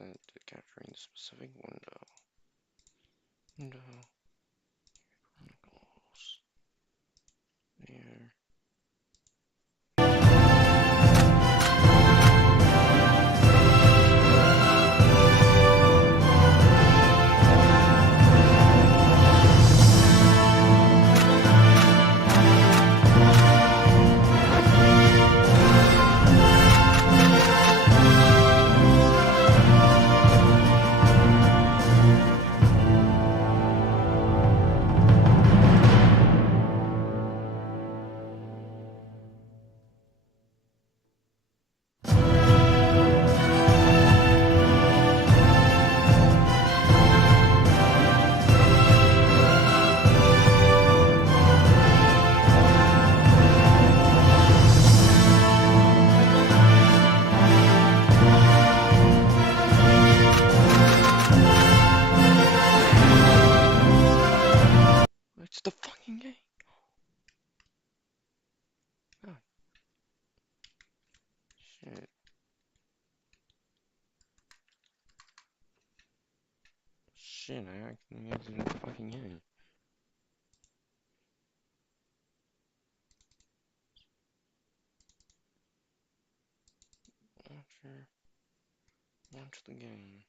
set to capturing the specific window. Chronicles. There. It's the fucking game. Oh. Shit. Shit, I can get to the fucking game. Launch the game.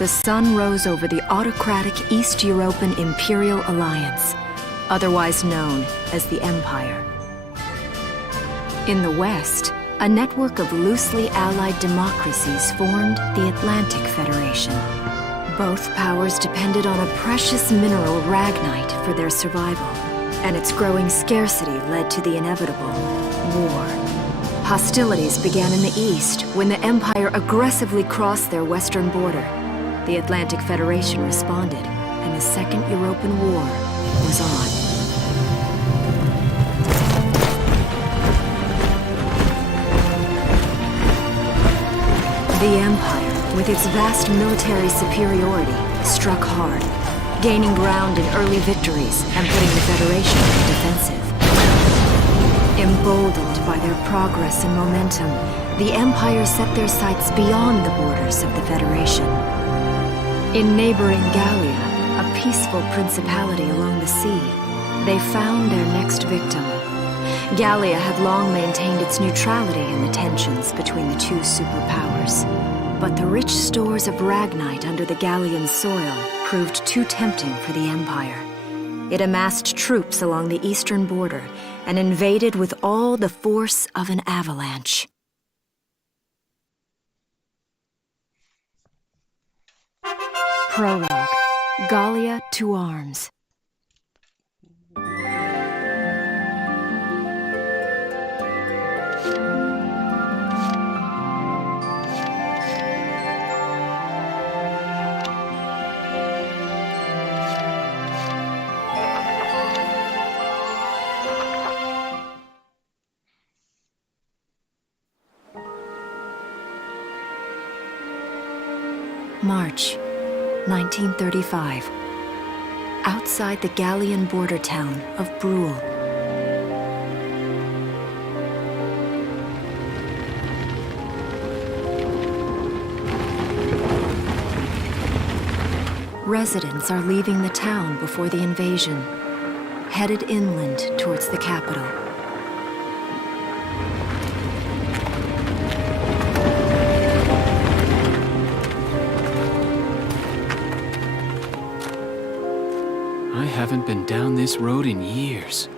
The sun rose over the autocratic East European Imperial Alliance, otherwise known as the Empire. In the West, a network of loosely allied democracies formed the Atlantic Federation. Both powers depended on a precious mineral ragnite for their survival, and its growing scarcity led to the inevitable war. Hostilities began in the East when the Empire aggressively crossed their western border. The Atlantic Federation responded, and the Second European War was on. The Empire, with its vast military superiority, struck hard, gaining ground in early victories and putting the Federation on the defensive. Emboldened by their progress and momentum, the Empire set their sights beyond the borders of the Federation. In neighboring Gallia, a peaceful principality along the sea, they found their next victim. Gallia had long maintained its neutrality in the tensions between the two superpowers. But the rich stores of ragnite under the Gallian soil proved too tempting for the Empire. It amassed troops along the eastern border and invaded with all the force of an avalanche. Prologue. Gallia to arms. March, 1935. Outside the Gallian border town of Brule. Residents are leaving the town before the invasion, headed inland towards the capital. I haven't been down this road in years.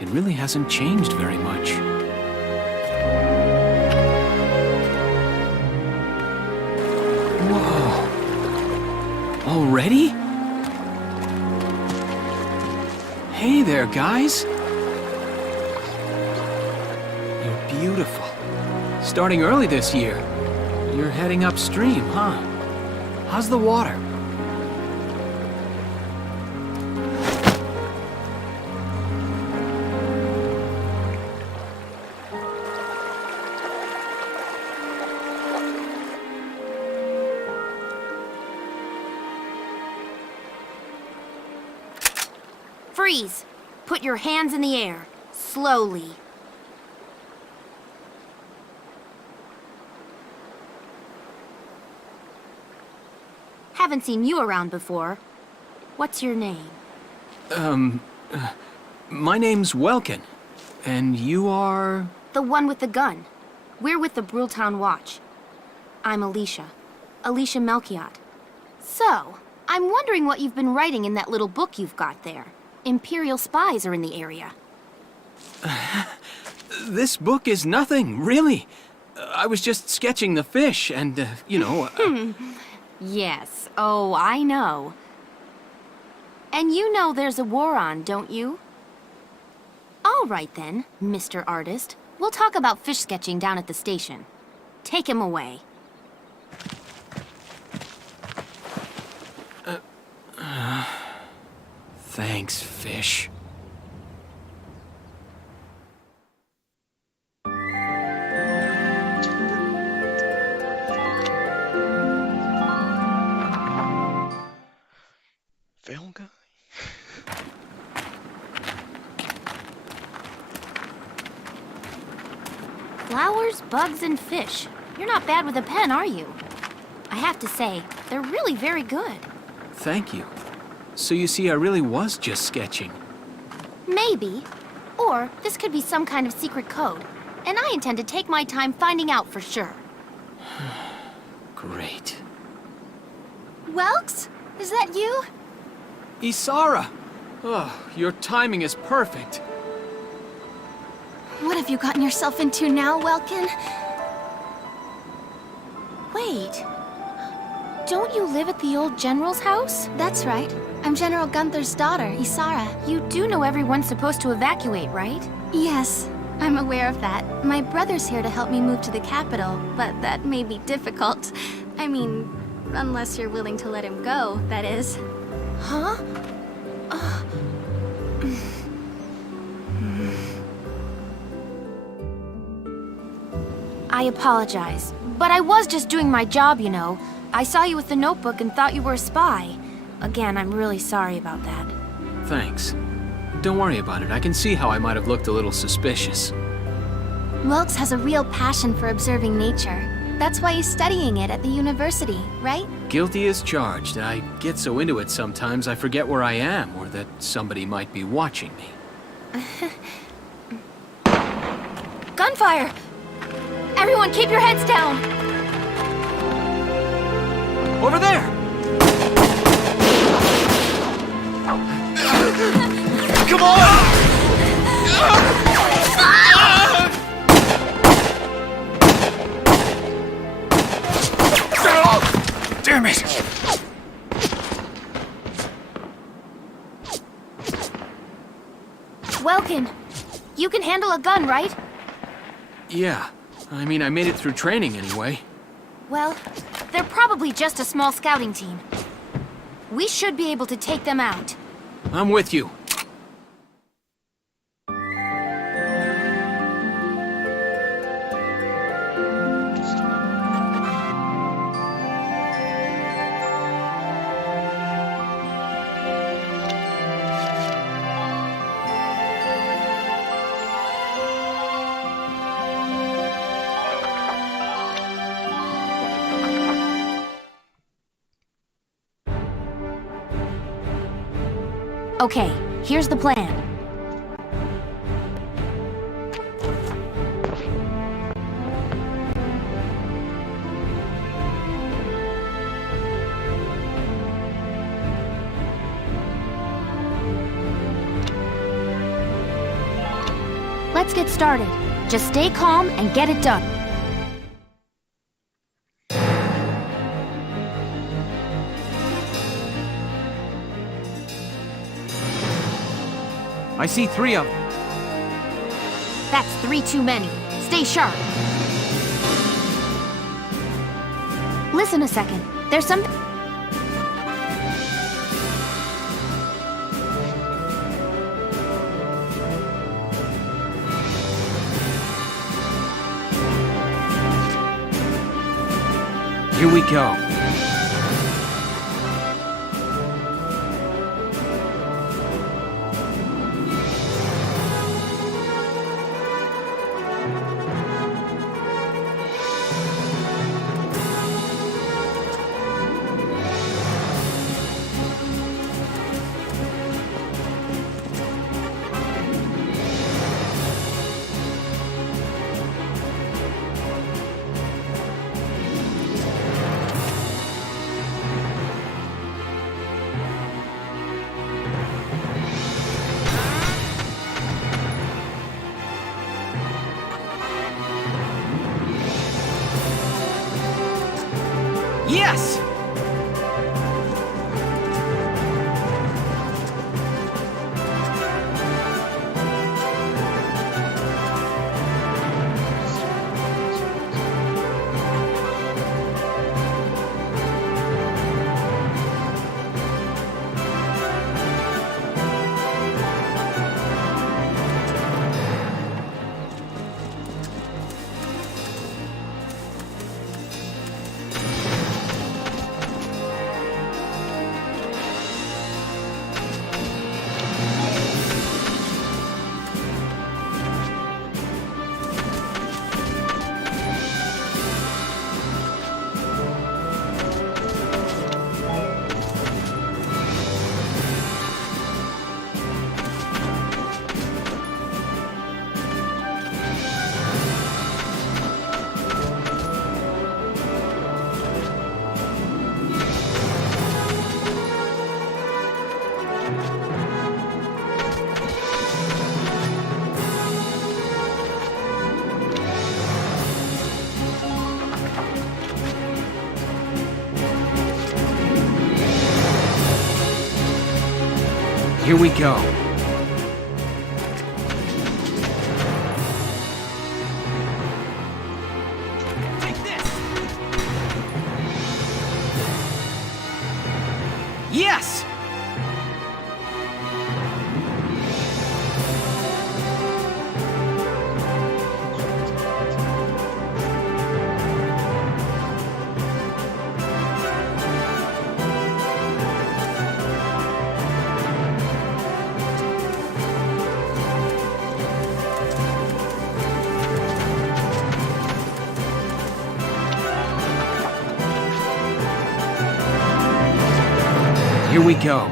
It really hasn't changed very much. Whoa! Already? Hey there, guys! You're beautiful. Starting early this year. You're heading upstream, huh? How's the water? Freeze! Put your hands in the air. Slowly. Haven't seen you around before. What's your name? My name's Welkin. And you are... The one with the gun. We're with the Bruletown Watch. I'm Alicia. Alicia Melchiot. So, I'm wondering what you've been writing in that little book you've got there. Imperial spies are in the area. This book is nothing, really. I was just sketching the fish and, you know... Yes. Oh, I know. And you know there's a war on, don't you? All right then, Mr. Artist. We'll talk about fish sketching down at the station. Take him away. Thanks, fish. Film guy? Flowers, bugs, and fish. You're not bad with a pen, are you? I have to say, they're really very good. Thank you. So you see, I really was just sketching. Maybe. Or this could be some kind of secret code. And I intend to take my time finding out for sure. Great. Welks? Is that you? Isara! Oh, your timing is perfect. What have you gotten yourself into now, Welkin? Wait. Don't you live at the old General's house? That's right. I'm General Gunther's daughter, Isara. You do know everyone's supposed to evacuate, right? Yes, I'm aware of that. My brother's here to help me move to the capital, but that may be difficult. I mean, unless you're willing to let him go, that is. Huh? I apologize, but I was just doing my job, you know. I saw you with the notebook and thought you were a spy. Again, I'm really sorry about that. Thanks. Don't worry about it. I can see how I might have looked a little suspicious. Welks has a real passion for observing nature. That's why he's studying it at the university, right? Guilty as charged. I get so into it sometimes I forget where I am or that somebody might be watching me. Gunfire! Everyone keep your heads down! Over there! Come on! Damn it! Welkin, you can handle a gun, right? Yeah. I mean, I made it through training anyway. Well, they're probably just a small scouting team. We should be able to take them out. I'm with you. Okay, here's the plan. Let's get started. Just stay calm and get it done. I see 3 of them. That's 3 too many. Stay sharp. Listen a second. There's something... Here we go. Yes! Here we go. Take this! Yes! Here we go.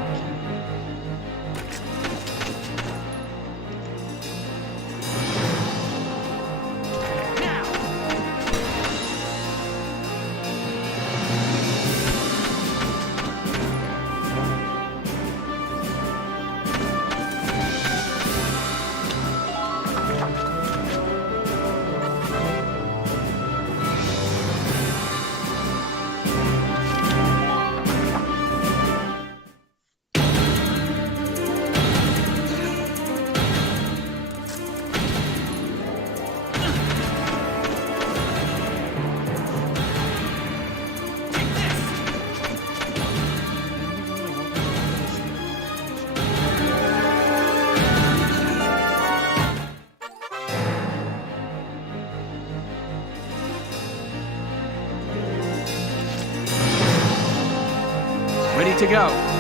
Ready to go.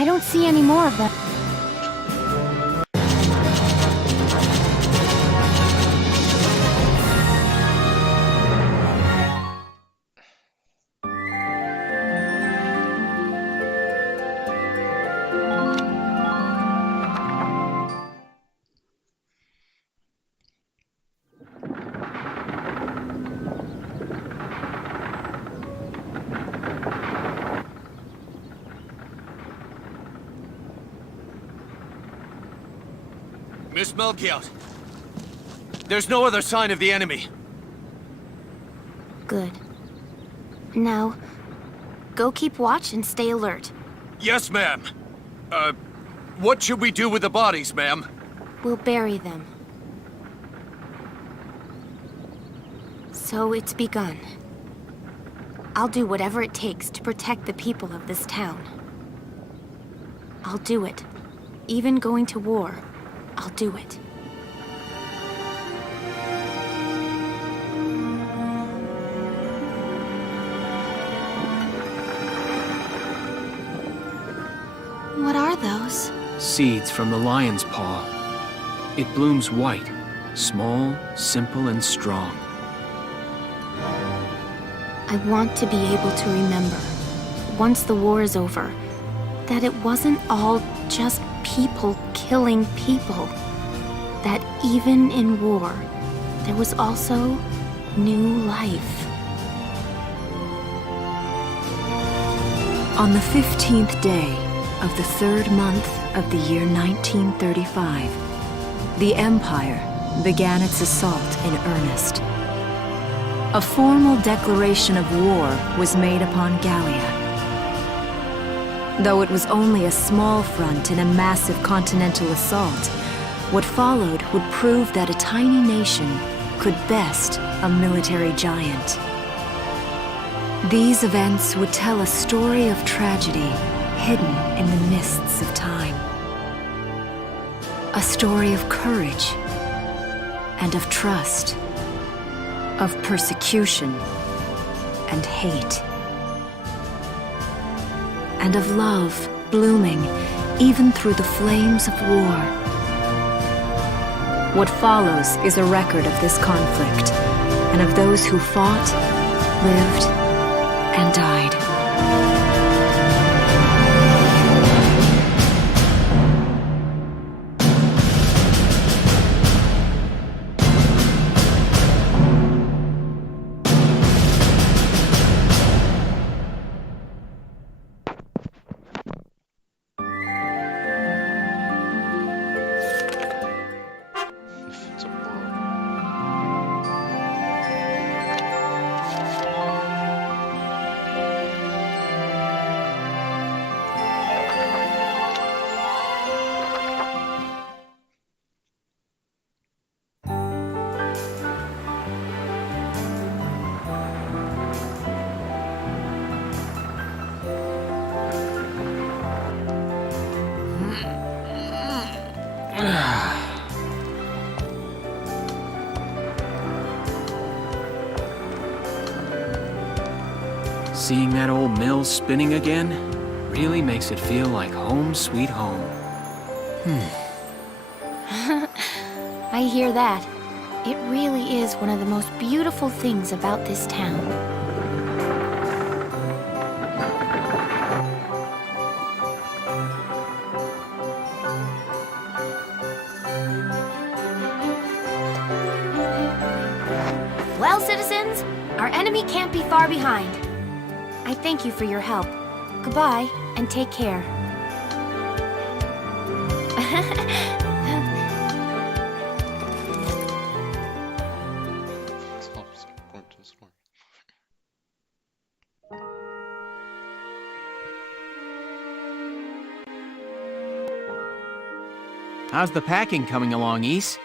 I don't see any more of them. Miss Melchiot, there's no other sign of the enemy. Good. Now, go keep watch and stay alert. Yes, ma'am. What should we do with the bodies, ma'am? We'll bury them. So it's begun. I'll do whatever it takes to protect the people of this town. I'll do it. Even going to war, I'll do it. What are those? Seeds from the lion's paw. It blooms white, small, simple, and strong. I want to be able to remember, once the war is over, that it wasn't all just people killing people. That even in war, there was also new life. On the 15th day of the 3rd month of the year 1935, the Empire began its assault in earnest. A formal declaration of war was made upon Gallia. Though it was only a small front in a massive continental assault, what followed would prove that a tiny nation could best a military giant. These events would tell a story of tragedy hidden in the mists of time. A story of courage and of trust, of persecution and hate, and of love blooming even through the flames of war. What follows is a record of this conflict and of those who fought, lived, and died. It's a world. Seeing that old mill spinning again really makes it feel like home sweet home. I hear that. It really is one of the most beautiful things about this town. Well, citizens, our enemy can't be far behind. I thank you for your help. Goodbye, and take care. Stop going to the store. How's the packing coming along, Ys?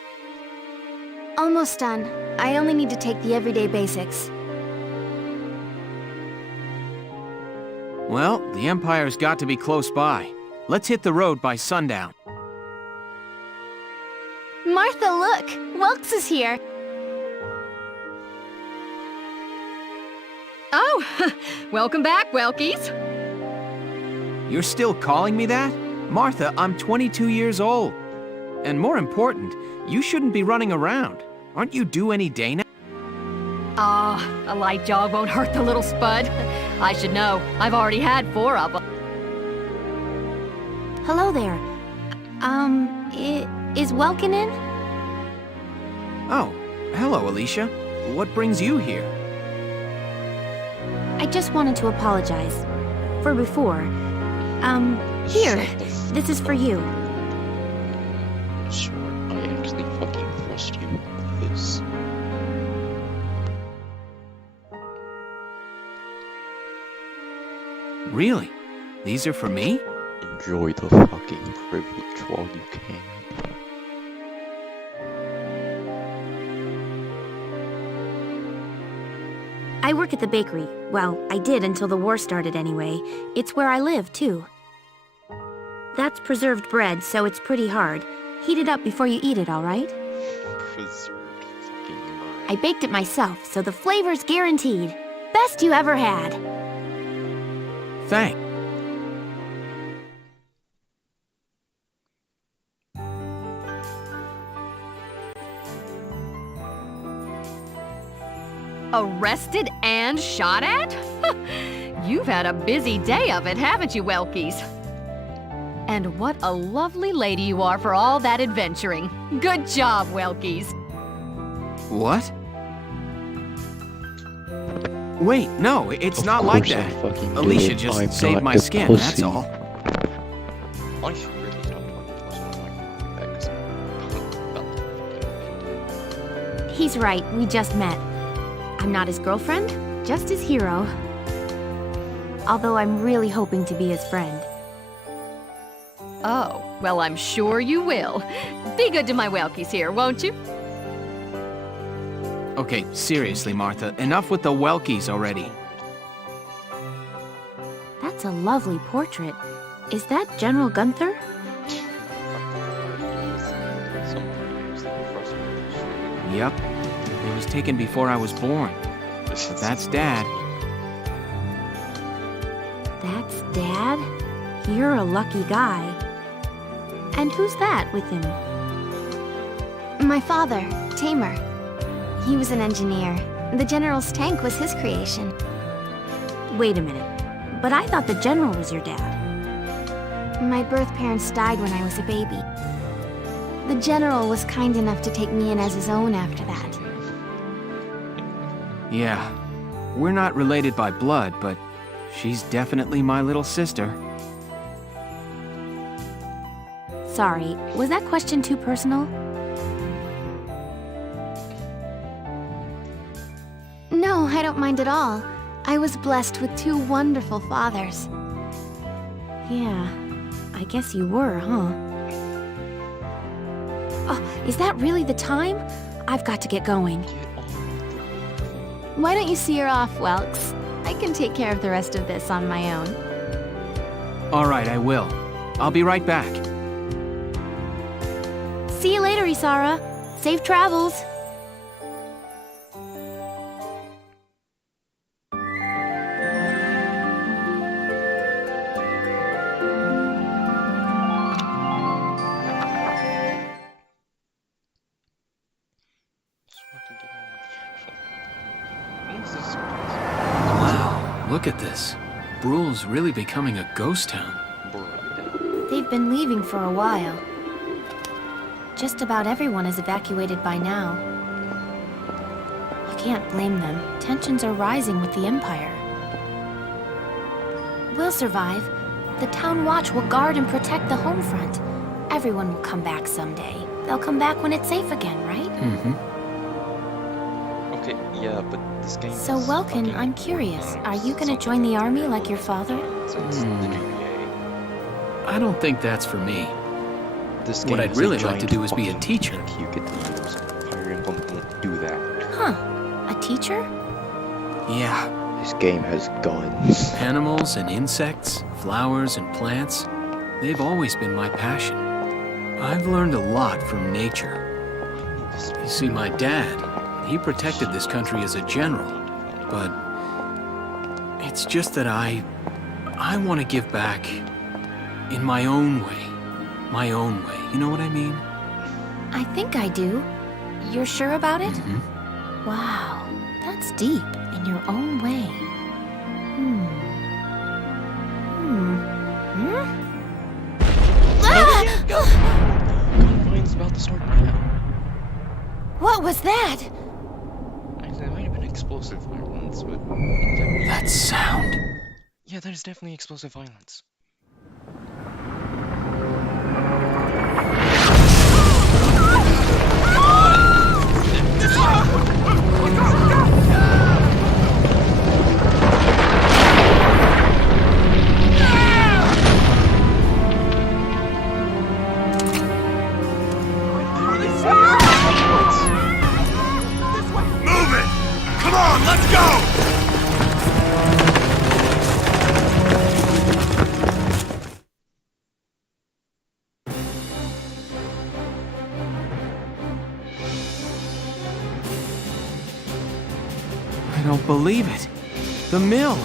Almost done. I only need to take the everyday basics. Well, the Empire's got to be close by. Let's hit the road by sundown. Martha, look! Welks is here! Oh, welcome back, Welkies. You're still calling me that? Martha, I'm 22 years old. And more important, you shouldn't be running around. Aren't you due any day now? A light jog won't hurt the little spud. I should know. I've already had 4 of them. Hello there. Is Welkin in? Oh, hello, Alicia. What brings you here? I just wanted to apologize. For before. Here. This is for you. Sure, I actually fucking trust you. This. Really? These are for me? Enjoy the fucking privilege while you can. I work at the bakery. Well, I did until the war started anyway. It's where I live, too. That's preserved bread, so it's pretty hard. Heat it up before you eat it, all right? Preserved fucking bread. I baked it myself, so the flavor's guaranteed. Best you ever had. Thanks. Arrested and shot at? You've had a busy day of it, haven't you, Welkies? And what a lovely lady you are for all that adventuring. Good job, Welkies. What? Wait, no, it's Of not like course I that. fucking Alicia did. just I'm saved not my a skin, pussy. that's all. I should really stop talking to someone like that, 'cause I'm about to fucking offend. He's right, we just met. I'm not his girlfriend, just his hero. Although I'm really hoping to be his friend. Oh, well, I'm sure you will. Be good to my Welkies here, won't you? Okay, seriously, Martha, enough with the Welkies already. That's a lovely portrait. Is that General Gunther? Yep, it was taken before I was born. But that's Dad. That's Dad? You're a lucky guy. And who's that with him? My father, Tamer. He was an engineer. The General's tank was his creation. Wait a minute. But I thought the General was your dad. My birth parents died when I was a baby. The General was kind enough to take me in as his own after that. Yeah, we're not related by blood, but she's definitely my little sister. Sorry, was that question too personal? No, I don't mind at all. I was blessed with 2 wonderful fathers. Yeah, I guess you were, huh? Oh, is that really the time? I've got to get going. Why don't you see her off, Welks? I can take care of the rest of this on my own. All right, I will. I'll be right back. See you later, Isara. Safe travels. Wow, look at this. Brule's really becoming a ghost town. They've been leaving for a while. Just about everyone is evacuated by now. You can't blame them. Tensions are rising with the Empire. We'll survive. The Town Watch will guard and protect the home front. Everyone will come back someday. They'll come back when it's safe again, right? Mm-hmm. Okay, yeah, but this game So, is Welkin, fucking I'm curious. nice. Are you gonna join the army like your father? So it's the GBA. I don't think that's for me. This What game I'd is a really like to giant do is be a fucking teacher. tank You get to use. Fire Emblem won't do that. Huh. A teacher? Yeah, This game has guns. animals and insects, flowers and plants, they've always been my passion. I've learned a lot from nature. You see, my dad, he protected this country as a general, but it's just that I want to give back In my own way. My own way. You know what I mean? I think I do. You're sure about it? Mm-hmm. Wow, that's deep in your own way. Confines about to start now. What was that? Actually, it might have been explosive violence, but... That sound. Yeah, that is definitely explosive violence. Move it! Come on, let's go! I don't believe it. The mill.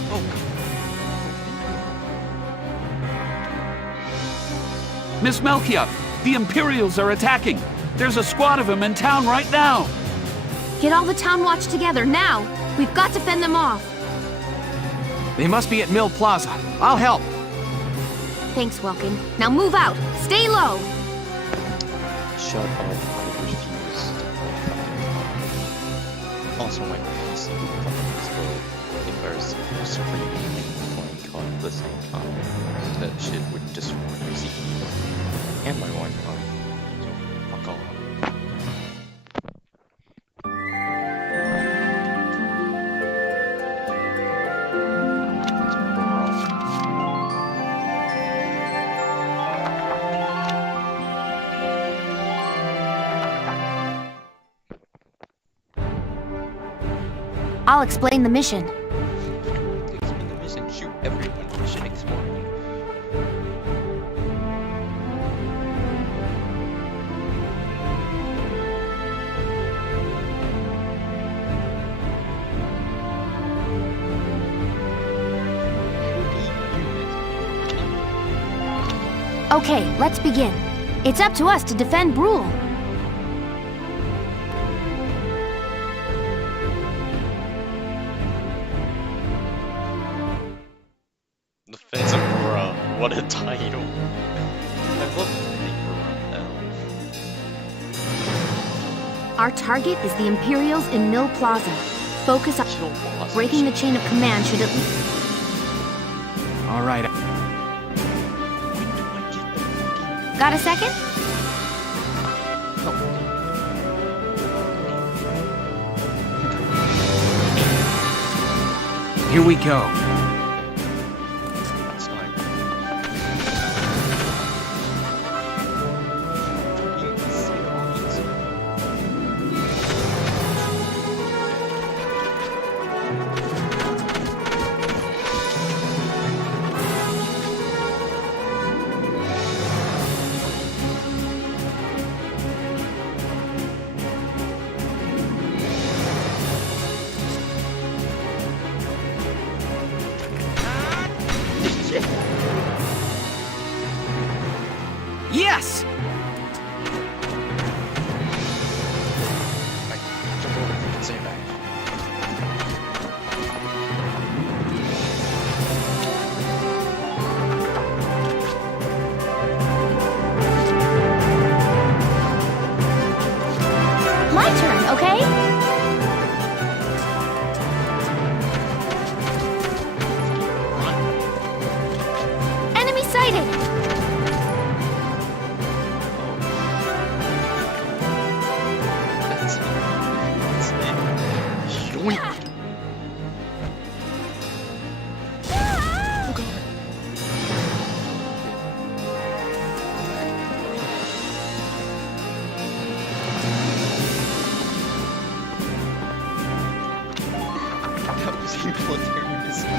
Miss Melkia, the Imperials are attacking. There's a squad of them in town right now. Get all the town watch together, now! We've got to fend them off! They must be at Mill Plaza. I'll help. Thanks, Welkin. Now move out! Stay low! Shut up, I refuse. Also, my PC will fucking explode if I was screaming and playing COD at the same time. That shit would destroy my CPU and my Wi-Fi. So, fuck off. I'll explain the mission. Explain the mission, shoot everyone, mission explode. Okay, let's begin. It's up to us to defend Brule. Defense of Aurora, what a title. I love the name Aurora. Our target is the Imperials in Mill Plaza. Focus on Kill boss. breaking the chain of command should at least... All right. Got a second? Here we go. That's fine. Yes! Jump over if you can save that. My turn, okay? Enemy sighted! That's it. Yoink. Oh god. That was a military missile.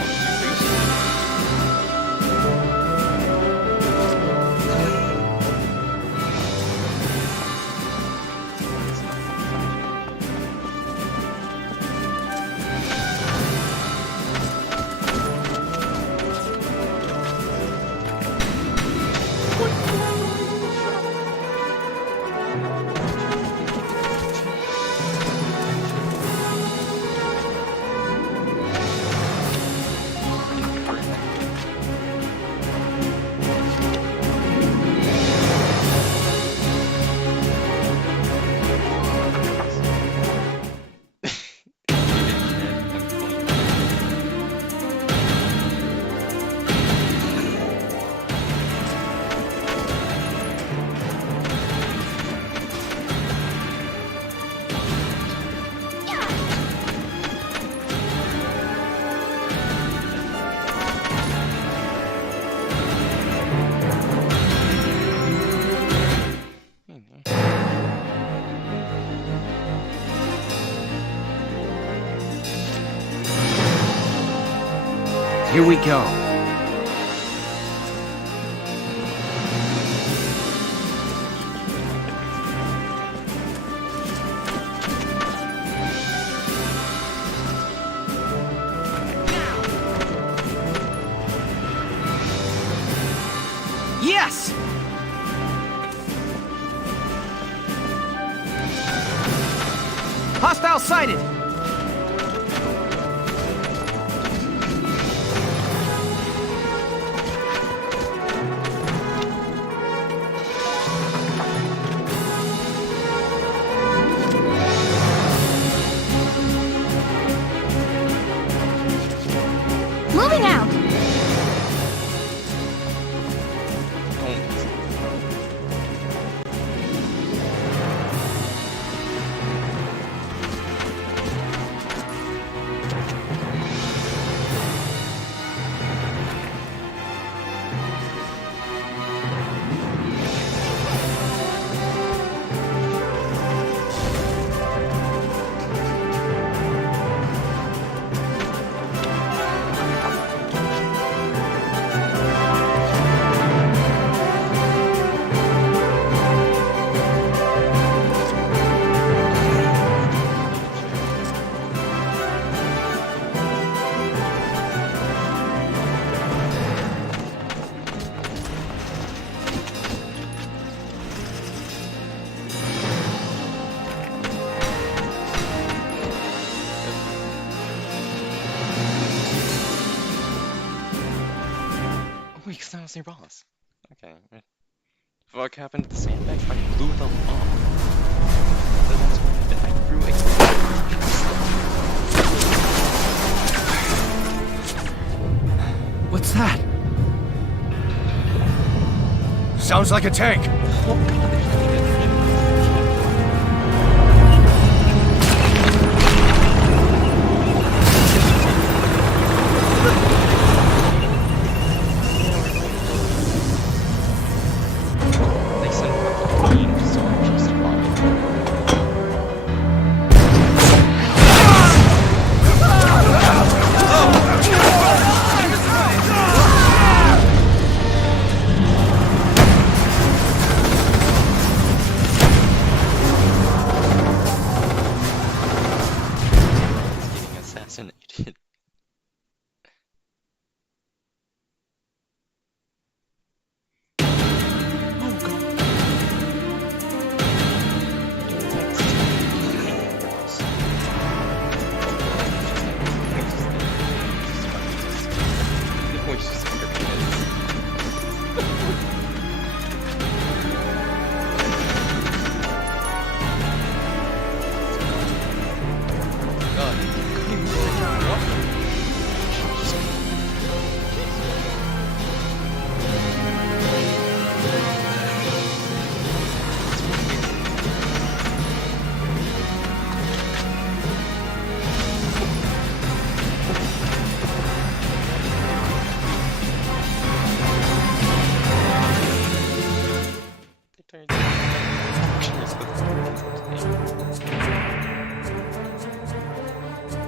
Here we go. Yes! Hostile sighted! Moving out! Wait, because that was near boss. Okay. What happened to the sandbags? I blew them off. So that's what happened. I threw a... What's that? Sounds like a tank. Oh god, there's nothing in there. They sent a team, so I'm just fine. Getting assassinated.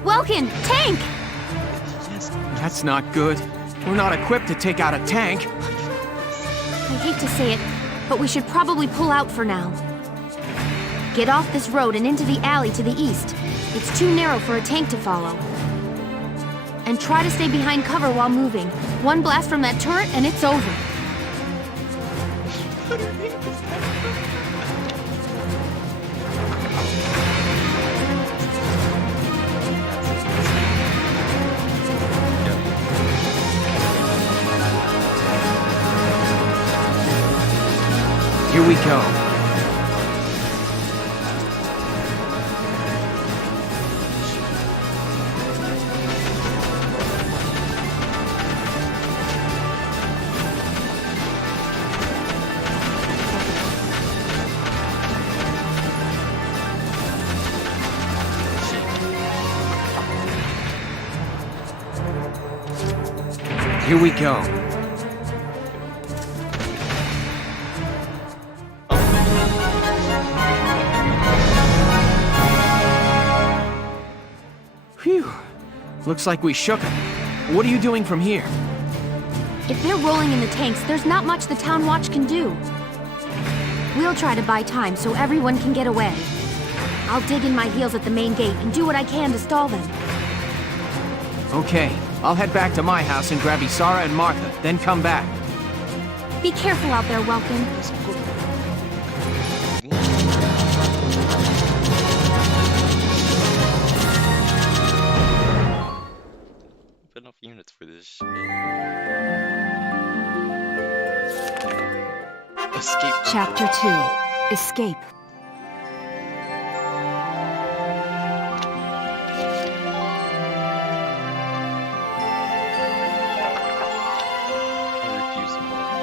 Welkin, tank! That's not good. We're not equipped to take out a tank. I hate to say it, but we should probably pull out for now. Get off this road and into the alley to the east. It's too narrow for a tank to follow. And try to stay behind cover while moving. One blast from that turret and it's over. Here we go. Here we go. Phew. Looks like we shook him. What are you doing from here? If they're rolling in the tanks, there's not much the town watch can do. We'll try to buy time so everyone can get away. I'll dig in my heels at the main gate and do what I can to stall them. Okay, I'll head back to my house and grab Isara and Martha, then come back. Be careful out there, Welkin. Enough units for this shit. Escape. Chapter 2. Escape. I refuse to call it.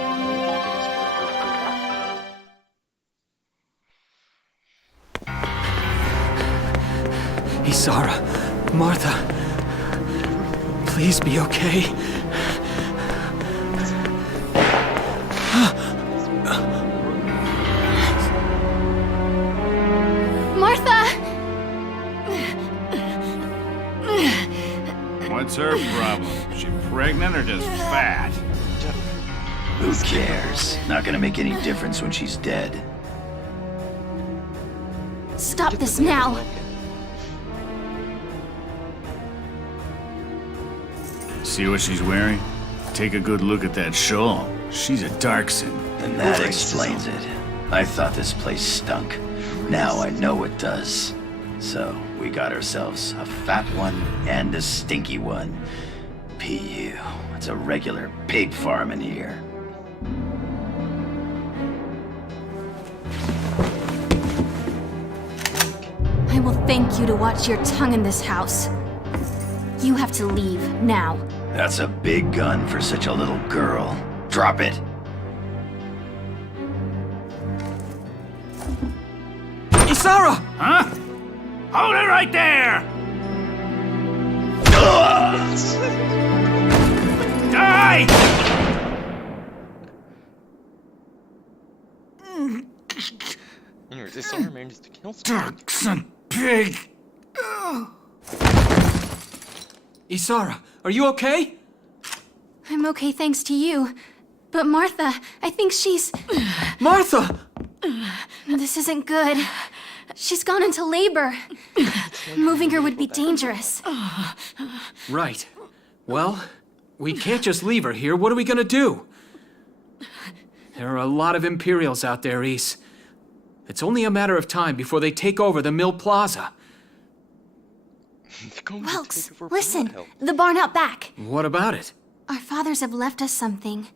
Isara, Martha, please be okay. Martha! What's her problem? Is she pregnant or just fat? Who cares? Not gonna make any difference when she's dead. Stop this now! See what she's wearing? Take a good look at that shawl. She's a Darkson. And that explains it. I thought this place stunk. Now I know it does. So, we got ourselves a fat one and a stinky one. PU. It's a regular pig farm in here. I will thank you to watch your tongue in this house. You have to leave, now. That's a big gun for such a little girl. Drop it. Isara! Huh? Hold it right there! Die! Anyways, this armor managed to kill someone. Darkson pig! Isara, are you okay? I'm okay thanks to you. But Martha, I think she's... Martha! This isn't good. She's gone into labor. Moving her would be dangerous. Right. Well, we can't just leave her here. What are we gonna do? There are a lot of Imperials out there, Ys. It's only a matter of time before they take over the Mill Plaza. Welks, listen. The barn out back. What about it? Our fathers have left us something.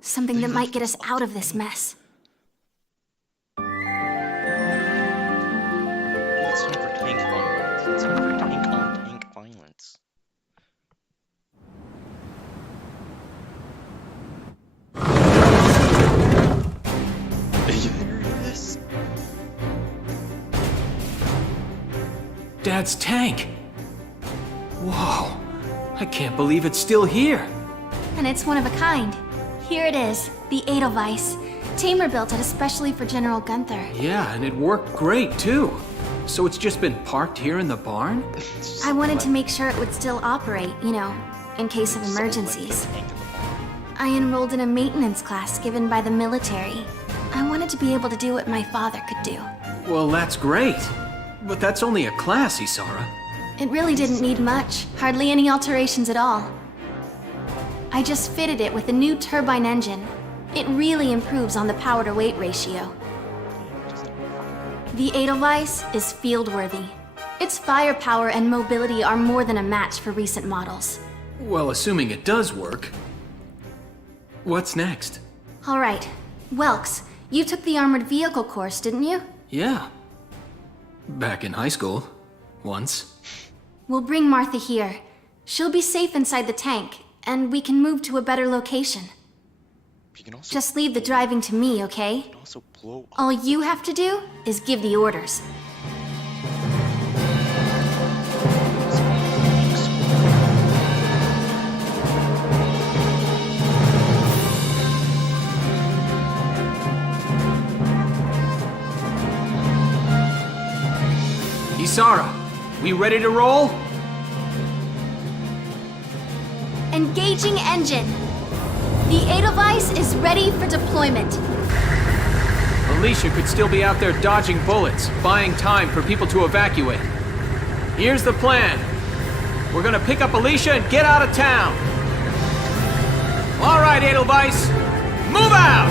Something that might get us out of this mess. It's time for tank violence. It's time for tank on tank violence. There it is. Dad's tank. Whoa. I can't believe it's still here. And it's one of a kind. Here it is, the Edelweiss. Tamer built it especially for General Gunther. Yeah, and it worked great, too. So it's just been parked here in the barn? I wanted to make sure it would still operate, you know, in case of emergencies. I enrolled in a maintenance class given by the military. I wanted to be able to do what my father could do. Well, that's great. But that's only a class, Isara. It really didn't need much, hardly any alterations at all. I just fitted it with a new turbine engine. It really improves on the power-to-weight ratio. The Edelweiss is field-worthy. Its firepower and mobility are more than a match for recent models. Well, assuming it does work. What's next? All right, Welks, you took the armored vehicle course, didn't you? Yeah. Back in high school. Once. We'll bring Martha here. She'll be safe inside the tank, and we can move to a better location. You can also Just leave the driving to me, okay? also blow up. All you have to do is give the orders. Isara, we ready to roll? Engaging engine. The Edelweiss is ready for deployment. Alicia could still be out there dodging bullets, buying time for people to evacuate. Here's the plan. We're gonna pick up Alicia and get out of town. All right, Edelweiss, move out!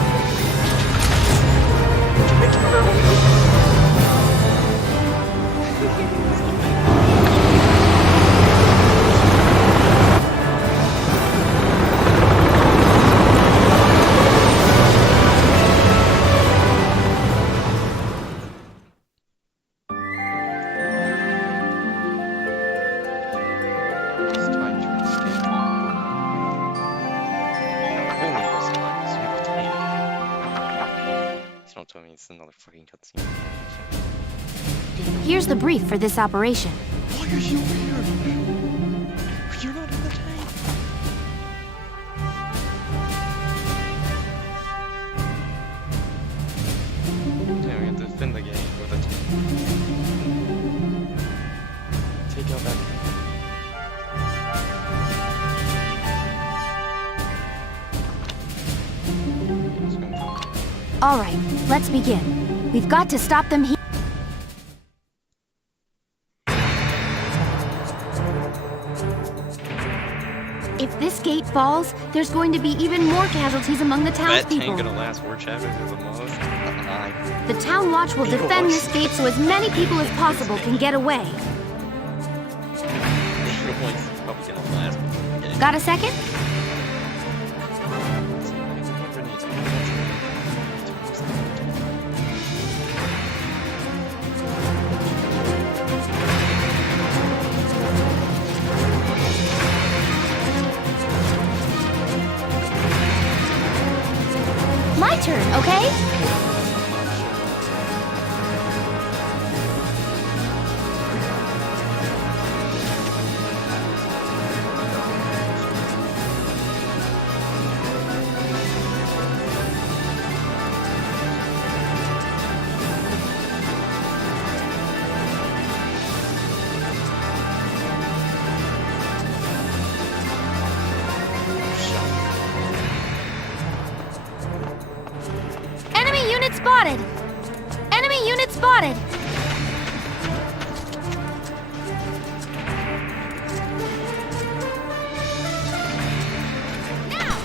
It's time to escape. Only this time, 'cause you have time. Please don't tell me it's another fucking cutscene. Here's the brief for this operation. Why are you here? You're not in the tank. Yeah, we have to defend the game with a tank. Take out that tank. It's going to- All right, let's begin. We've got to stop them here. If this gate falls, there's going to be even more casualties among the That tank townspeople. gonna last war chapters is the most. The town watch will defend this gate so as many people as possible can get away. Probably gonna last. Got a second? My turn, okay? Enemy unit spotted! Enemy unit spotted! Now!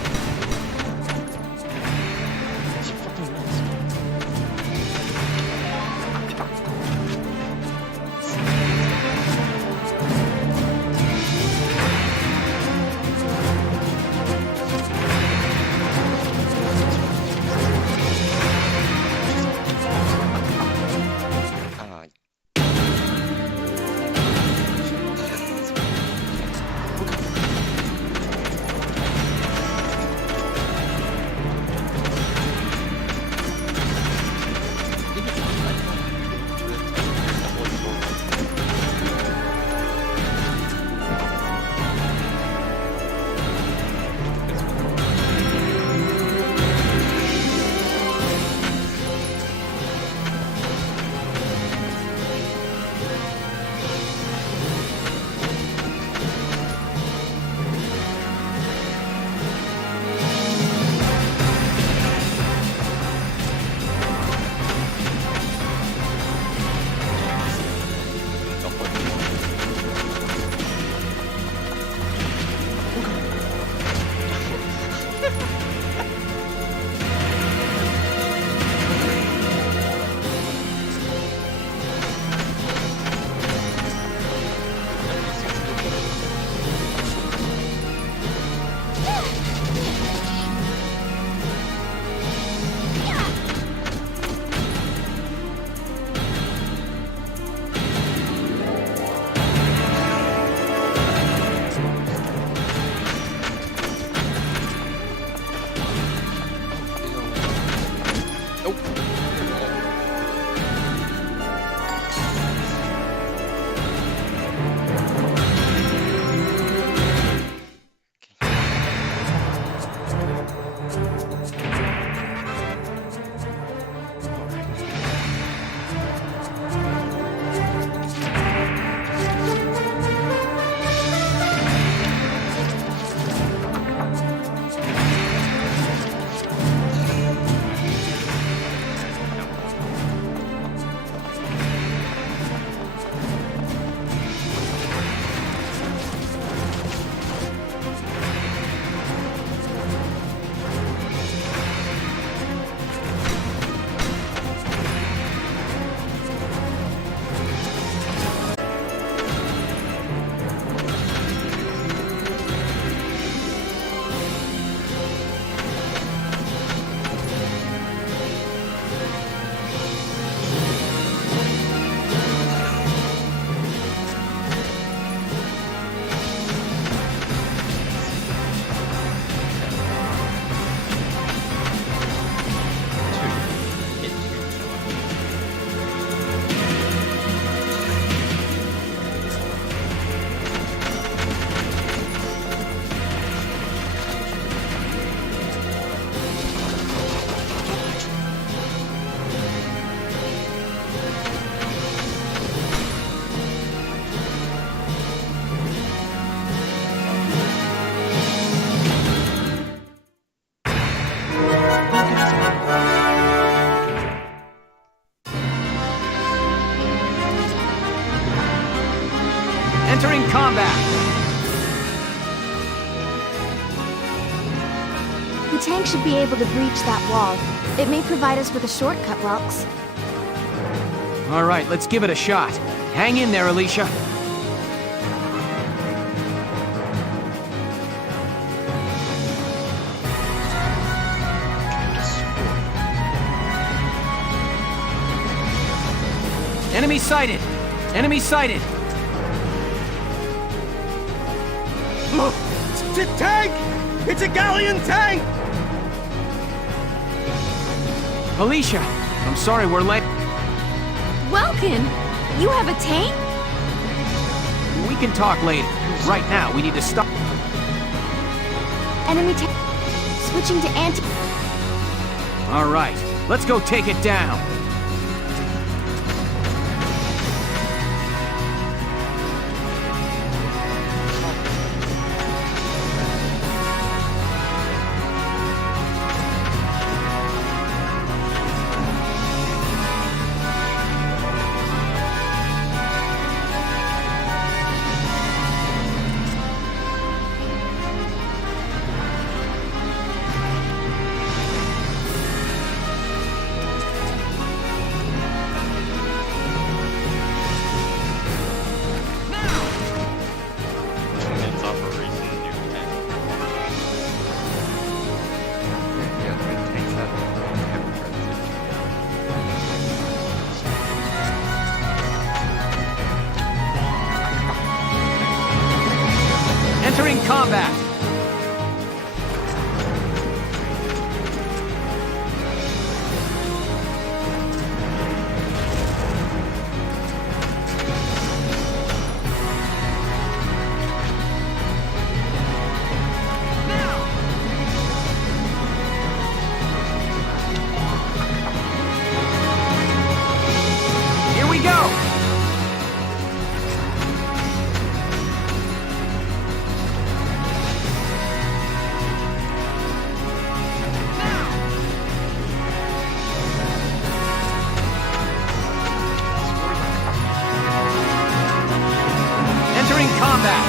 combat! The tank should be able to breach that wall. It may provide us with a shortcut, Welks. All right, let's give it a shot. Hang in there, Alicia. Enemy sighted! Enemy sighted! Look! It's a tank! It's a galleon tank! Alicia, I'm sorry we're late. Welkin, you have a tank? We can talk later. Right now, we need to stop. Enemy tank. Switching to anti... All right, let's go take it down. It's Operation New Tank. Yeah, the tanks have heavy presence. Entering combat. Here we go. Entering combat.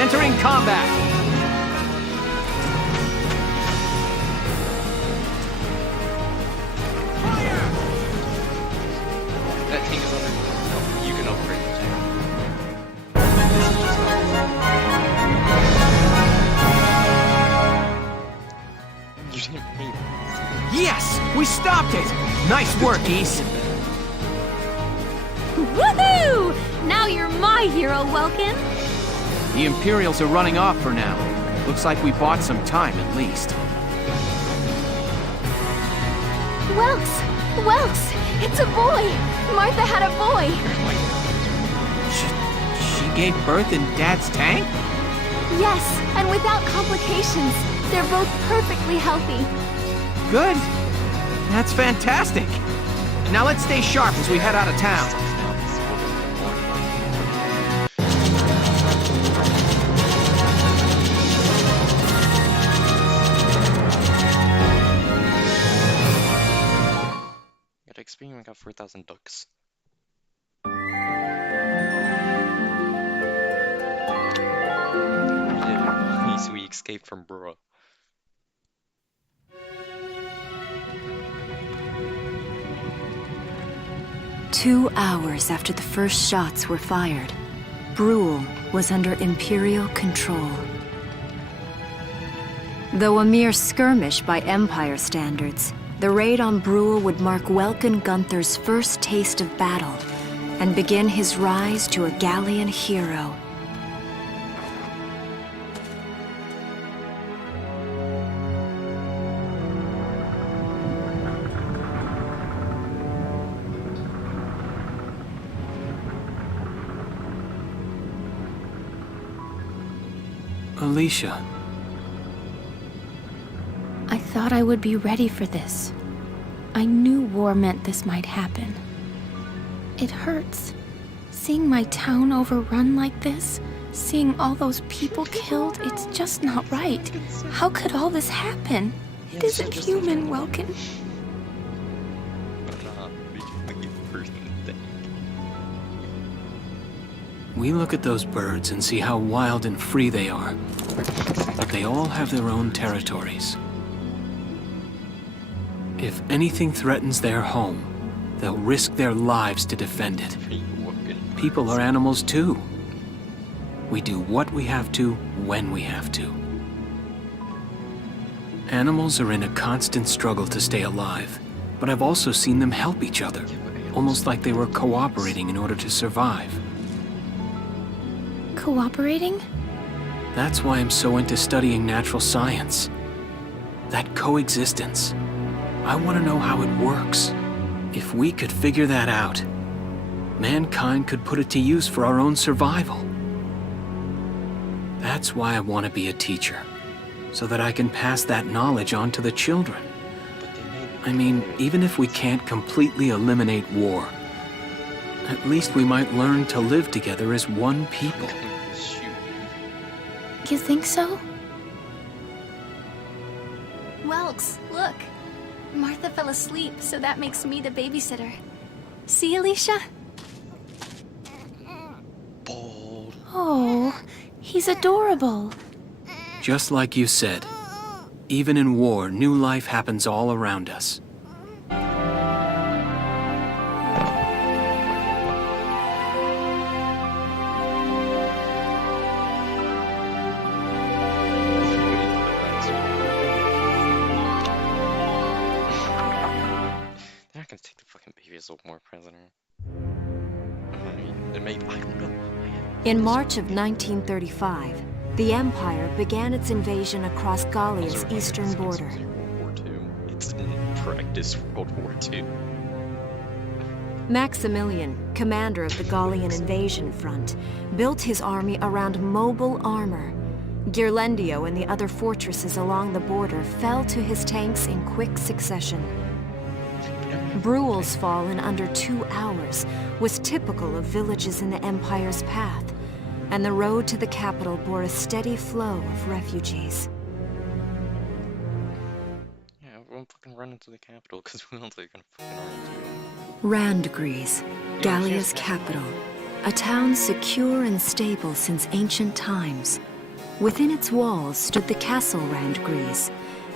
Entering combat. That tank is under. No, you can upgrade the tank. You didn't pay me. Yes, we stopped it. Nice work, East. Woohoo! Now you're my hero, Welkin. The Imperials are running off for now. Looks like we bought some time at least. Welks! Welks! It's a boy! Martha had a boy! She gave birth in Dad's tank? Yes, and without complications. They're both perfectly healthy. Good. That's fantastic. Now let's stay sharp as we head out of town. Got XP and we got 4,000 ducks. At least we escaped from Burrow. Two hours after the first shots were fired, Brule was under Imperial control. Though a mere skirmish by Empire standards, the raid on Brule would mark Welkin Gunther's first taste of battle and begin his rise to a Gallian hero. Alicia. I thought I would be ready for this. I knew war meant this might happen. It hurts. Seeing my town overrun like this, seeing all those people killed, it's just not right. How could all this happen? It isn't human, Welkin. We look at those birds and see how wild and free they are. But they all have their own territories. If anything threatens their home, they'll risk their lives to defend it. People are animals too. We do what we have to, when we have to. Animals are in a constant struggle to stay alive, but I've also seen them help each other, almost like they were cooperating in order to survive. Cooperating? That's why I'm so into studying natural science. That coexistence. I want to know how it works. If we could figure that out, mankind could put it to use for our own survival. That's why I want to be a teacher, so that I can pass that knowledge on to the children. I mean, even if we can't completely eliminate war, at least we might learn to live together as one people. You think so? Welks, look. Martha fell asleep, so that makes me the babysitter. See, Alicia? Oh, he's adorable. Just like you said, even in war, new life happens all around us. They're not gonna take the fucking baby as a war prisoner. I mean, it may, I don't know. In March of 1935, the Empire began its invasion across Gallia's eastern border. World War II. It's in practice World War II. Maximilian, commander of the Gallian invasion front, built his army around mobile armor. Ghirlandaio and the other fortresses along the border fell to his tanks in quick succession. Bruhl's fall in under 2 hours was typical of villages in the Empire's path, and the road to the capital bore a steady flow of refugees. Yeah, we'll fucking run into the capital because who else are you gonna fucking run into? Randgries, Gallia's capital, a town secure and stable since ancient times. Within its walls stood the castle Randgries,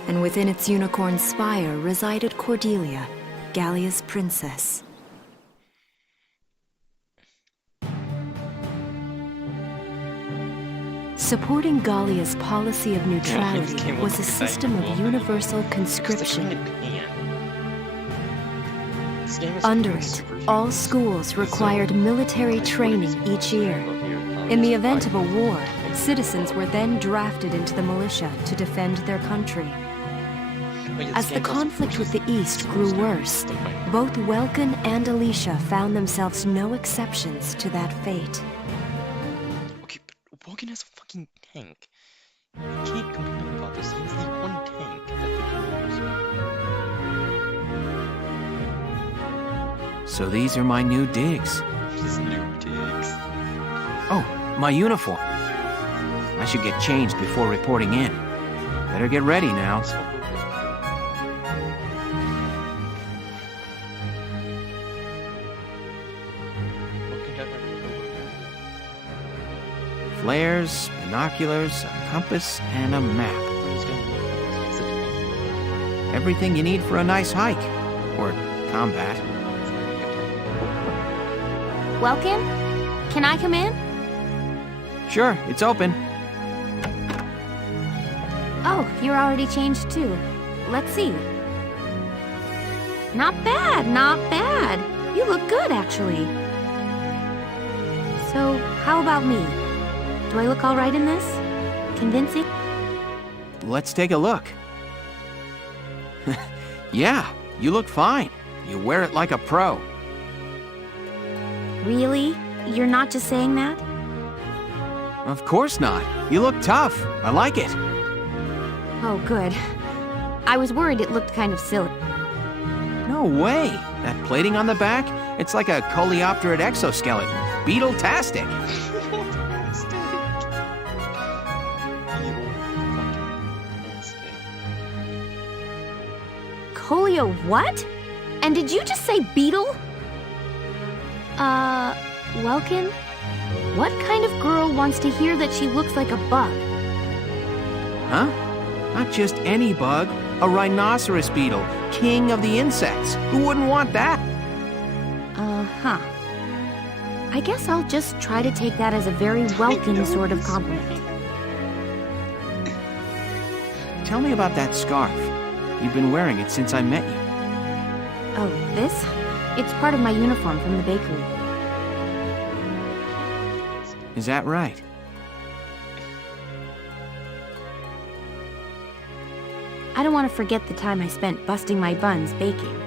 and within its unicorn spire resided Cordelia, Gallia's princess. Supporting Gallia's policy of neutrality was a system of universal conscription. Under it, all schools required military training each year. In the event of a war, citizens were then drafted into the militia to defend their country. As the conflict with the East grew worse, both Welkin and Alicia found themselves no exceptions to that fate. Okay, but Wogan has a fucking tank. You can't complain about this. He has the one tank that they use. So these are my new digs. His new digs. Oh, my uniform. I should get changed before reporting in. Better get ready now. Flares, binoculars, a compass, and a map. Everything you need for a nice hike. Or combat. Welkin? Can I come in? Sure, it's open. Oh, you're already changed too. Let's see. Not bad, not bad. You look good, actually. So, how about me? Do I look all right in this? Convincing? Let's take a look. Yeah, you look fine. You wear it like a pro. Really? You're not just saying that? Of course not. You look tough. I like it. Oh, good. I was worried it looked kind of silly. No, No way! That plating on the back? It's like a coleopterate exoskeleton. Beetle-tastic. Colio what? And did you just say beetle? Welkin? What kind of girl wants to hear that she looks like a bug? Huh? Not just any bug. A rhinoceros beetle, king of the insects. Who wouldn't want that? Uh-huh. I guess I'll just try to take that as a very Welkin sort of compliment. Tell me about that scarf. You've been wearing it since I met you. Oh, this? It's part of my uniform from the bakery. Is that right? I don't want to forget the time I spent busting my buns baking.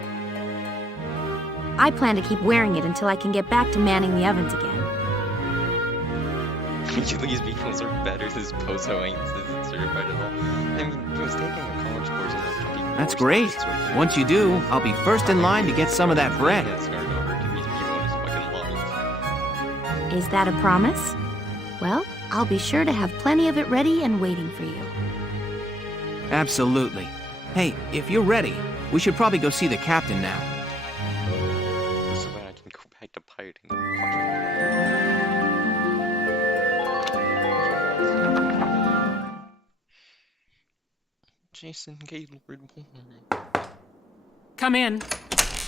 I plan to keep wearing it until I can get back to manning the ovens again. These beetles are better. This Pozo ain't certified at all. I mean, he was taking a college course in the That's great. Once you do, I'll be first in line to get some of that bread. Is that a promise? Well, I'll be sure to have plenty of it ready and waiting for you. Absolutely. Hey, if you're ready, we should probably go see the captain now. So that I can go back to piloting the fucking... Jason Gaylord. Come in.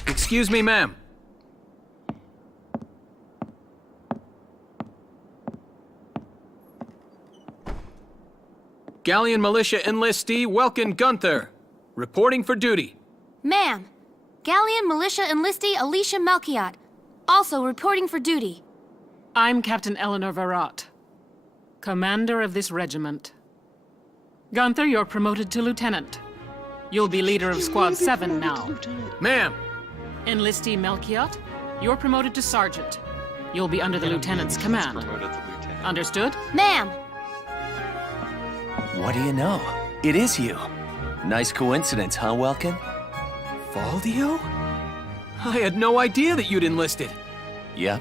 Excuse me, ma'am. Galleon Militia enlistee Welkin Gunther, reporting for duty. Ma'am, Galleon Militia enlistee Alicia Melchiot, also reporting for duty. I'm Captain Eleanor Varrot, commander of this regiment. Gunther, you're promoted to lieutenant. You'll be leader of Squad 7 now. Ma'am! Enlistee Melchiot, you're promoted to sergeant. You'll be under the lieutenant's command. Understood? Ma'am! What do you know? It is you. Nice coincidence, huh, Welkin? Valdio? I had no idea that you'd enlisted. Yep.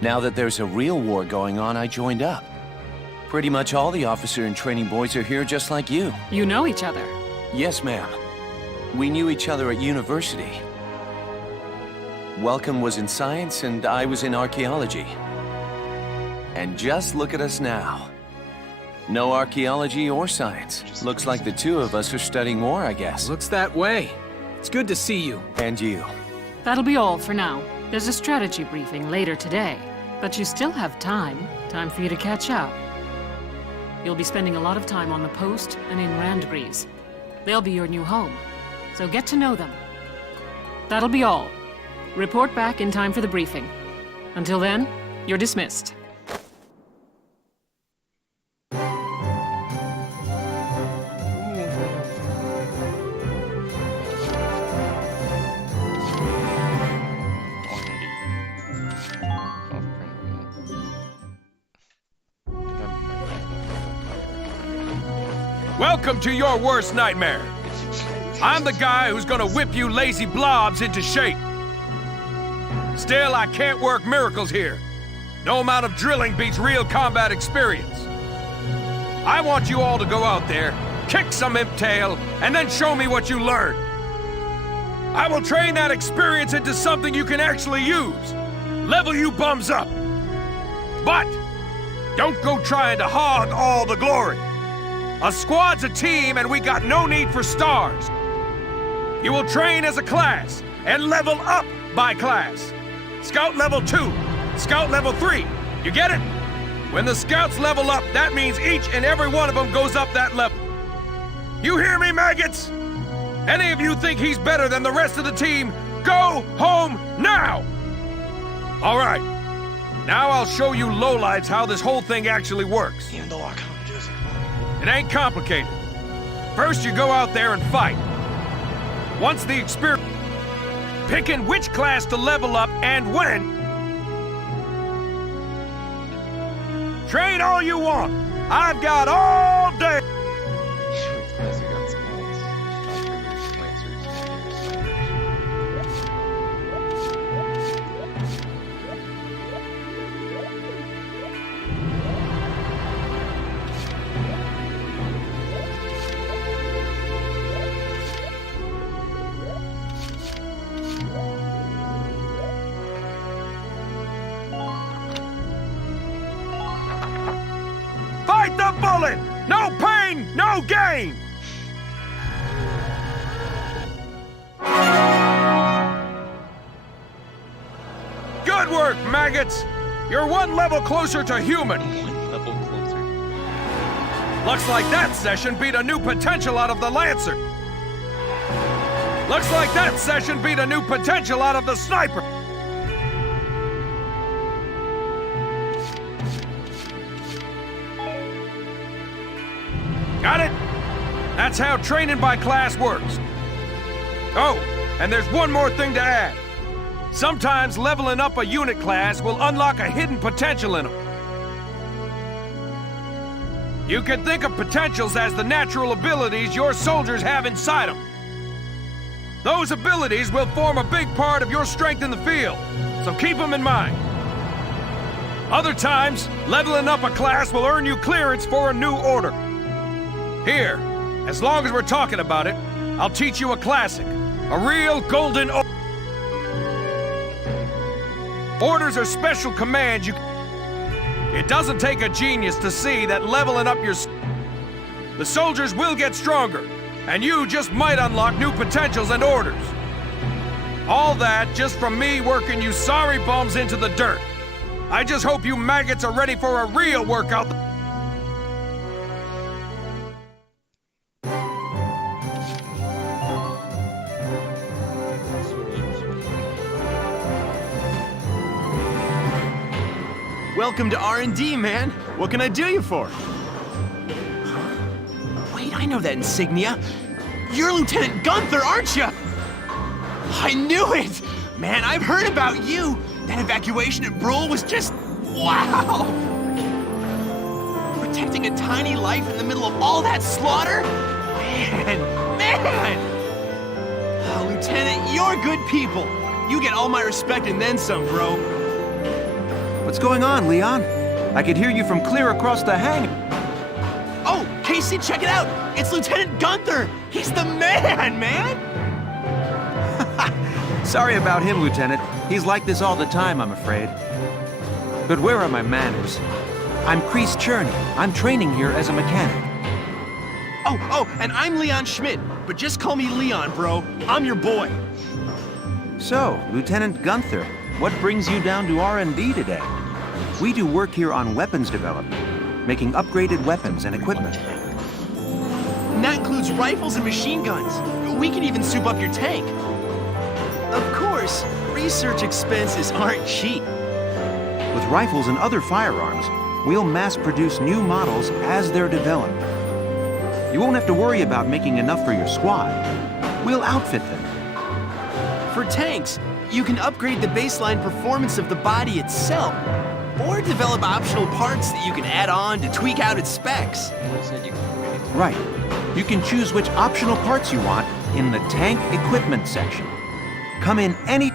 Now that there's a real war going on, I joined up. Pretty much all the officer and training boys are here just like you. You know each other? Yes, ma'am. We knew each other at university. Welkin was in science and I was in archaeology. And just look at us now. No archaeology or science. Looks like the two of us are studying war, I guess. Looks that way. It's good to see you. And you. That'll be all for now. There's a strategy briefing later today. But you still have time. Time for you to catch up. You'll be spending a lot of time on the post and in Randgrease. They'll be your new home. So get to know them. That'll be all. Report back in time for the briefing. Until then, you're dismissed. Welcome to your worst nightmare. I'm the guy who's gonna whip you lazy blobs into shape. Still, I can't work miracles here. No amount of drilling beats real combat experience. I want you all to go out there, kick some imp tail, and then show me what you learned. I will train that experience into something you can actually use. Level you bums up. But don't go trying to hog all the glory. A squad's a team, and we got no need for stars. You will train as a class and level up by class. Scout level 2, Scout level 3. You get it? When the scouts level up, that means each and every one of them goes up that level. You hear me, maggots? Any of you think he's better than the rest of the team, go home now! All right. Now I'll show you lowlights how this whole thing actually works. Even though I can't just... It ain't complicated. First, you go out there and fight. Once the experience... Picking which class to level up and when. Train all you want. I've got all day. the bullet! No pain, no gain! Good work, maggots! You're one level closer to human. One level closer. Looks like that session beat a new potential out of the Lancer. Looks like that session beat a new potential out of the Sniper. Got it? That's how training by class works. Oh, and there's one more thing to add. Sometimes leveling up a unit class will unlock a hidden potential in them. You can think of potentials as the natural abilities your soldiers have inside them. Those abilities will form a big part of your strength in the field, so keep them in mind. Other times, leveling up a class will earn you clearance for a new order. Here, as long as we're talking about it, I'll teach you a classic, a real golden order. Orders are special commands you... It doesn't take a genius to see that leveling up your... The soldiers will get stronger, and you just might unlock new potentials and orders. All that just from me working you sorry bums into the dirt. I just hope you maggots are ready for a real workout. Welcome to R&D, man. What can I do you for? Wait, I know that insignia. You're Lieutenant Gunther, aren't you? I knew it! Man, I've heard about you. That evacuation at Brule was just... wow! Protecting a tiny life in the middle of all that slaughter? Man! Oh, Lieutenant, you're good people. You get all my respect and then some, bro. What's going on, Leon? I could hear you from clear across the hangar. Oh, Casey, check it out! It's Lieutenant Gunther! He's the man, man! Sorry about him, Lieutenant. He's like this all the time, I'm afraid. But where are my manners? I'm Kreese Cherney. I'm training here as a mechanic. Oh, and I'm Leon Schmidt, but just call me Leon, bro. I'm your boy. So, Lieutenant Gunther, what brings you down to R&D today? We do work here on weapons development, making upgraded weapons and equipment. And that includes rifles and machine guns. We can even soup up your tank. Of course, research expenses aren't cheap. With rifles and other firearms, we'll mass-produce new models as they're developed. You won't have to worry about making enough for your squad. We'll outfit them. For tanks, you can upgrade the baseline performance of the body itself, or develop optional parts that you can add on to tweak out its specs. Right. You can choose which optional parts you want in the tank equipment section. Come in any...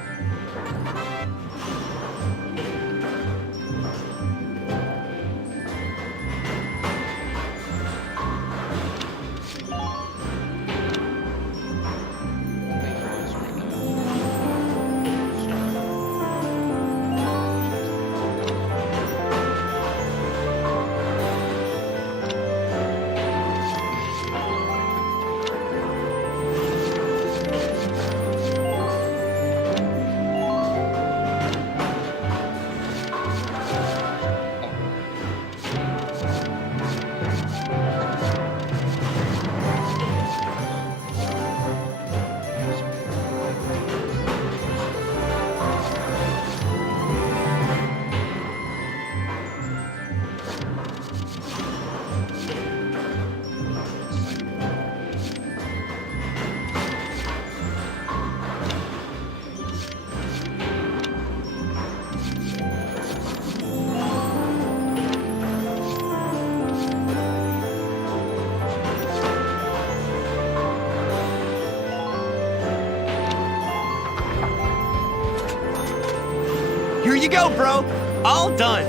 Here you go, bro. All done.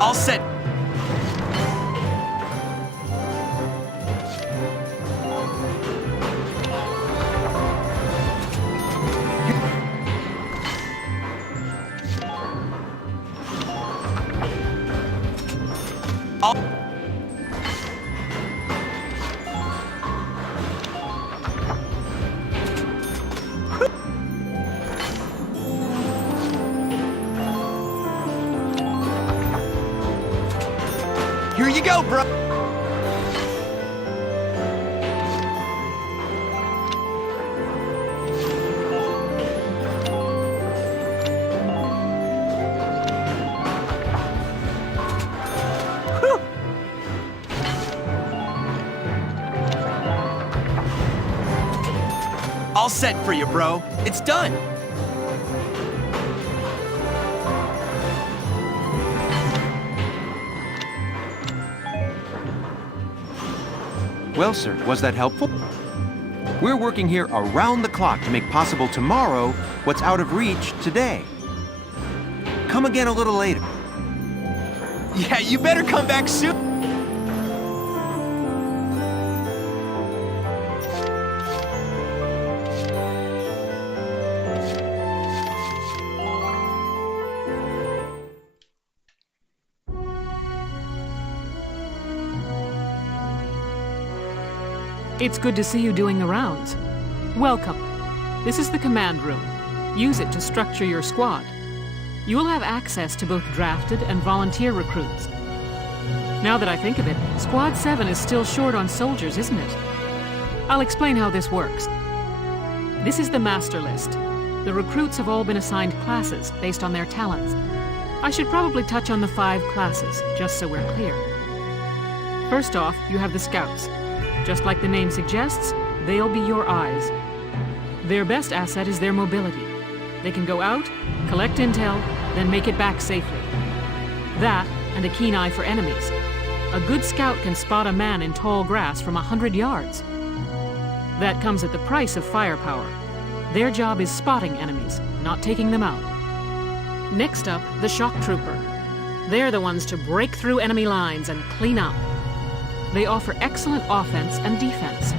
All set. go, bro! All set for you, bro. It's done. Well, sir, was that helpful? We're working here around the clock to make possible tomorrow what's out of reach today. Come again a little later. Yeah, you better come back soon. It's good to see you doing the rounds. Welcome. This is the command room. Use it to structure your squad. You will have access to both drafted and volunteer recruits. Now that I think of it, Squad 7 is still short on soldiers, isn't it? I'll explain how this works. This is the master list. The recruits have all been assigned classes based on their talents. I should probably touch on the 5 classes, just so we're clear. First off, you have the scouts. Just like the name suggests, they'll be your eyes. Their best asset is their mobility. They can go out, collect intel, then make it back safely. That, and a keen eye for enemies. A good scout can spot a man in tall grass from 100 yards. That comes at the price of firepower. Their job is spotting enemies, not taking them out. Next up, the shock trooper. They're the ones to break through enemy lines and clean up. They offer excellent offense and defense.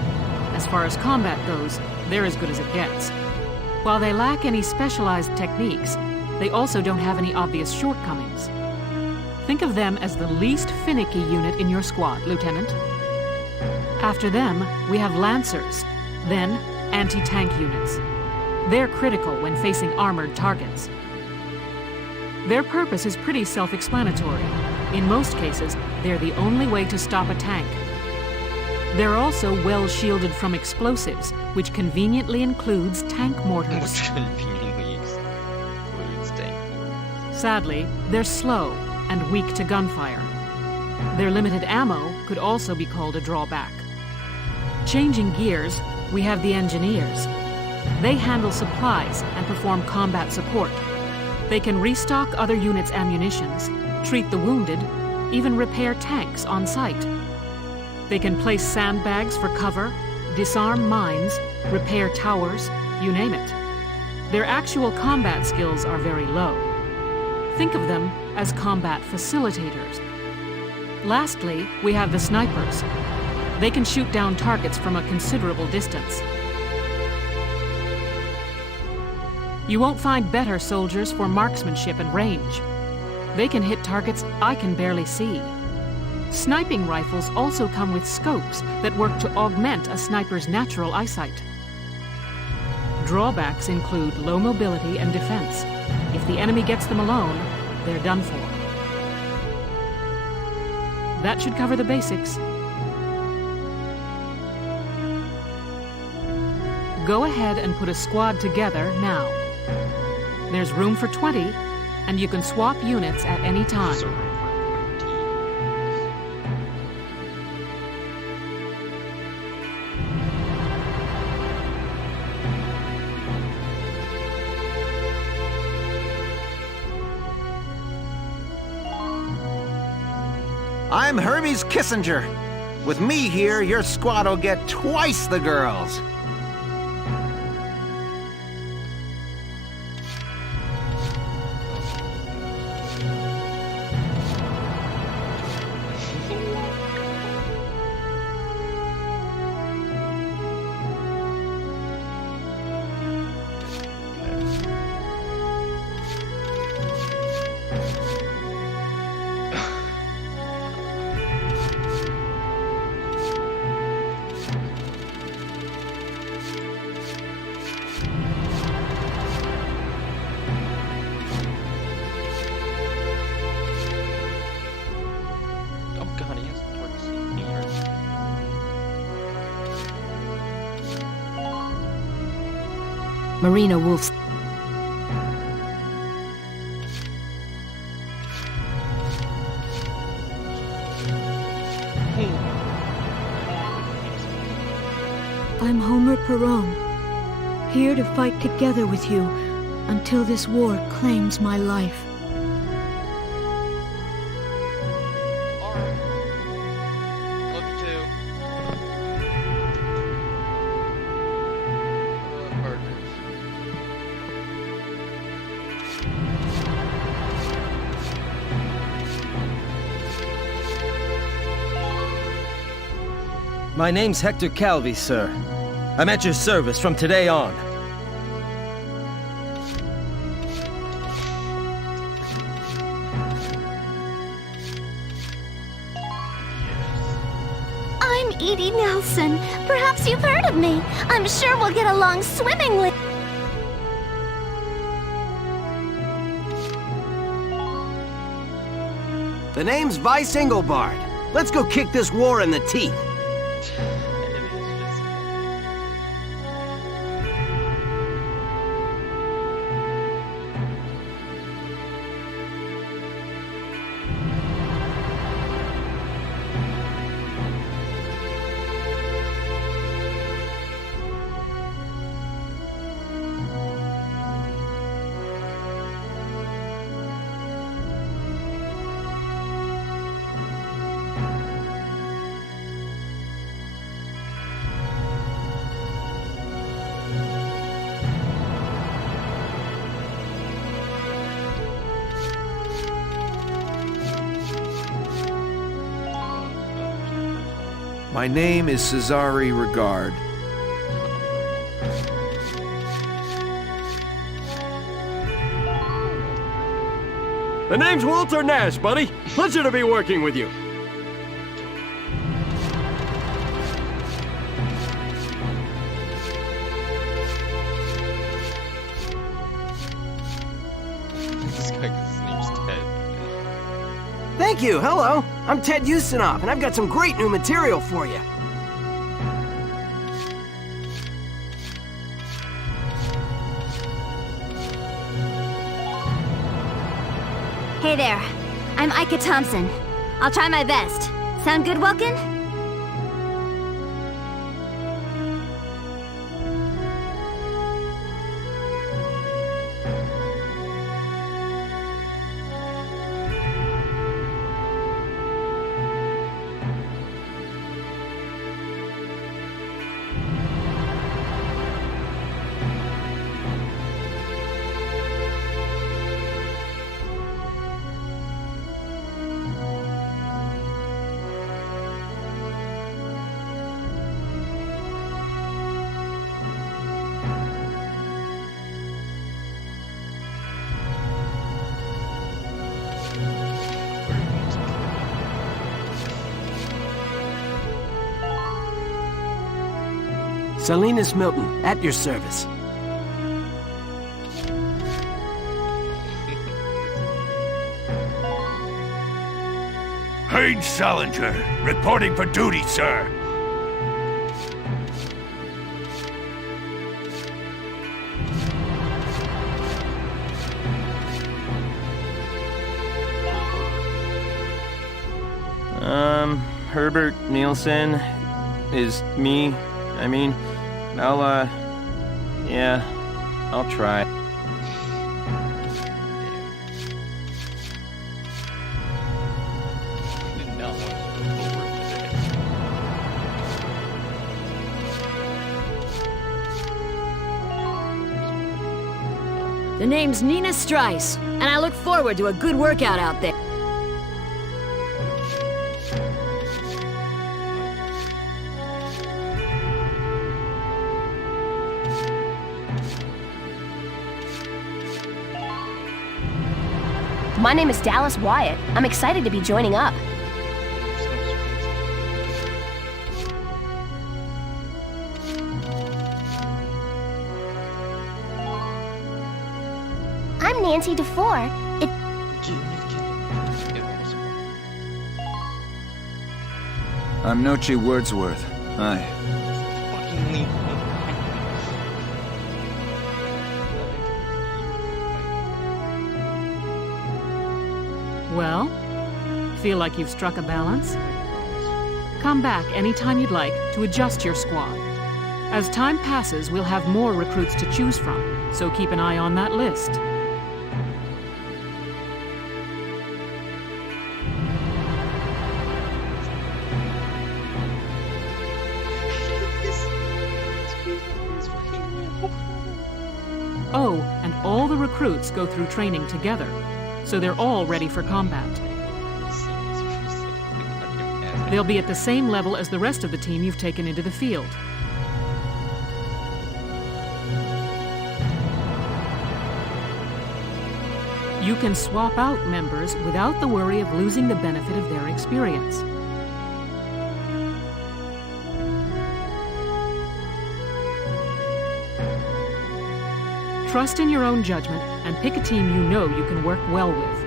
As far as combat goes, they're as good as it gets. While they lack any specialized techniques, they also don't have any obvious shortcomings. Think of them as the least finicky unit in your squad, Lieutenant. After them, we have Lancers, then anti-tank units. They're critical when facing armored targets. Their purpose is pretty self-explanatory. In most cases, they're the only way to stop a tank. They're also well shielded from explosives, which conveniently includes tank mortars. Sadly, they're slow and weak to gunfire. Their limited ammo could also be called a drawback. Changing gears, we have the engineers. They handle supplies and perform combat support. They can restock other units' ammunitions, treat the wounded, even repair tanks on site. They can place sandbags for cover, disarm mines, repair towers, you name it. Their actual combat skills are very low. Think of them as combat facilitators. Lastly, we have the snipers. They can shoot down targets from a considerable distance. You won't find better soldiers for marksmanship and range. They can hit targets I can barely see. Sniping rifles also come with scopes that work to augment a sniper's natural eyesight. Drawbacks include low mobility and defense. If the enemy gets them alone, they're done for. That should cover the basics. Go ahead and put a squad together now. There's room for 20, and you can swap units at any time. I'm Hermes Kissinger. With me here, your squad will get twice the girls. Marina Wolf's... I'm Homer Perron, here to fight together with you until this war claims my life. My name's Hector Calvi, sir. I'm at your service from today on. I'm Edie Nelson. Perhaps you've heard of me. I'm sure we'll get along swimmingly. The name's Vice Engelbard. Let's go kick this war in the teeth. My name is Cesare Regard. The name's Walter Nash, buddy. Pleasure to be working with you. This guy, 'cause his name's Ted. Thank you, hello. I'm Ted Ustinov, and I've got some great new material for you. Hey there. I'm Ika Thompson. I'll try my best. Sound good, Welkin? Salinas Milton, at your service. Haynes Salinger, reporting for duty, sir. Herbert Nielsen is me. I'll try. The name's Nina Strice, and I look forward to a good workout out there. My name is Dallas Wyatt. I'm excited to be joining up. I'm Nancy DeFore. I'm Nochi Wordsworth. Hi. Well, feel like you've struck a balance? Come back anytime you'd like to adjust your squad. As time passes, we'll have more recruits to choose from, so keep an eye on that list. Oh, and all the recruits go through training together, so they're all ready for combat. They'll be at the same level as the rest of the team you've taken into the field. You can swap out members without the worry of losing the benefit of their experience. Trust in your own judgment and pick a team you know you can work well with.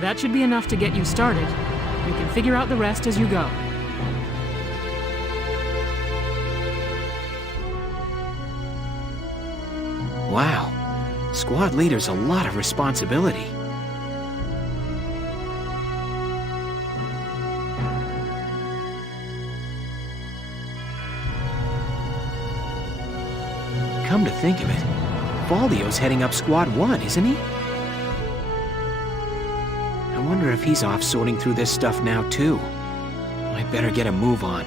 That should be enough to get you started. You can figure out the rest as you go. Wow. Squad leader's a lot of responsibility. Come to think of it, Valdio's heading up Squad 1, isn't he? I wonder if he's off sorting through this stuff now, too. I better get a move on.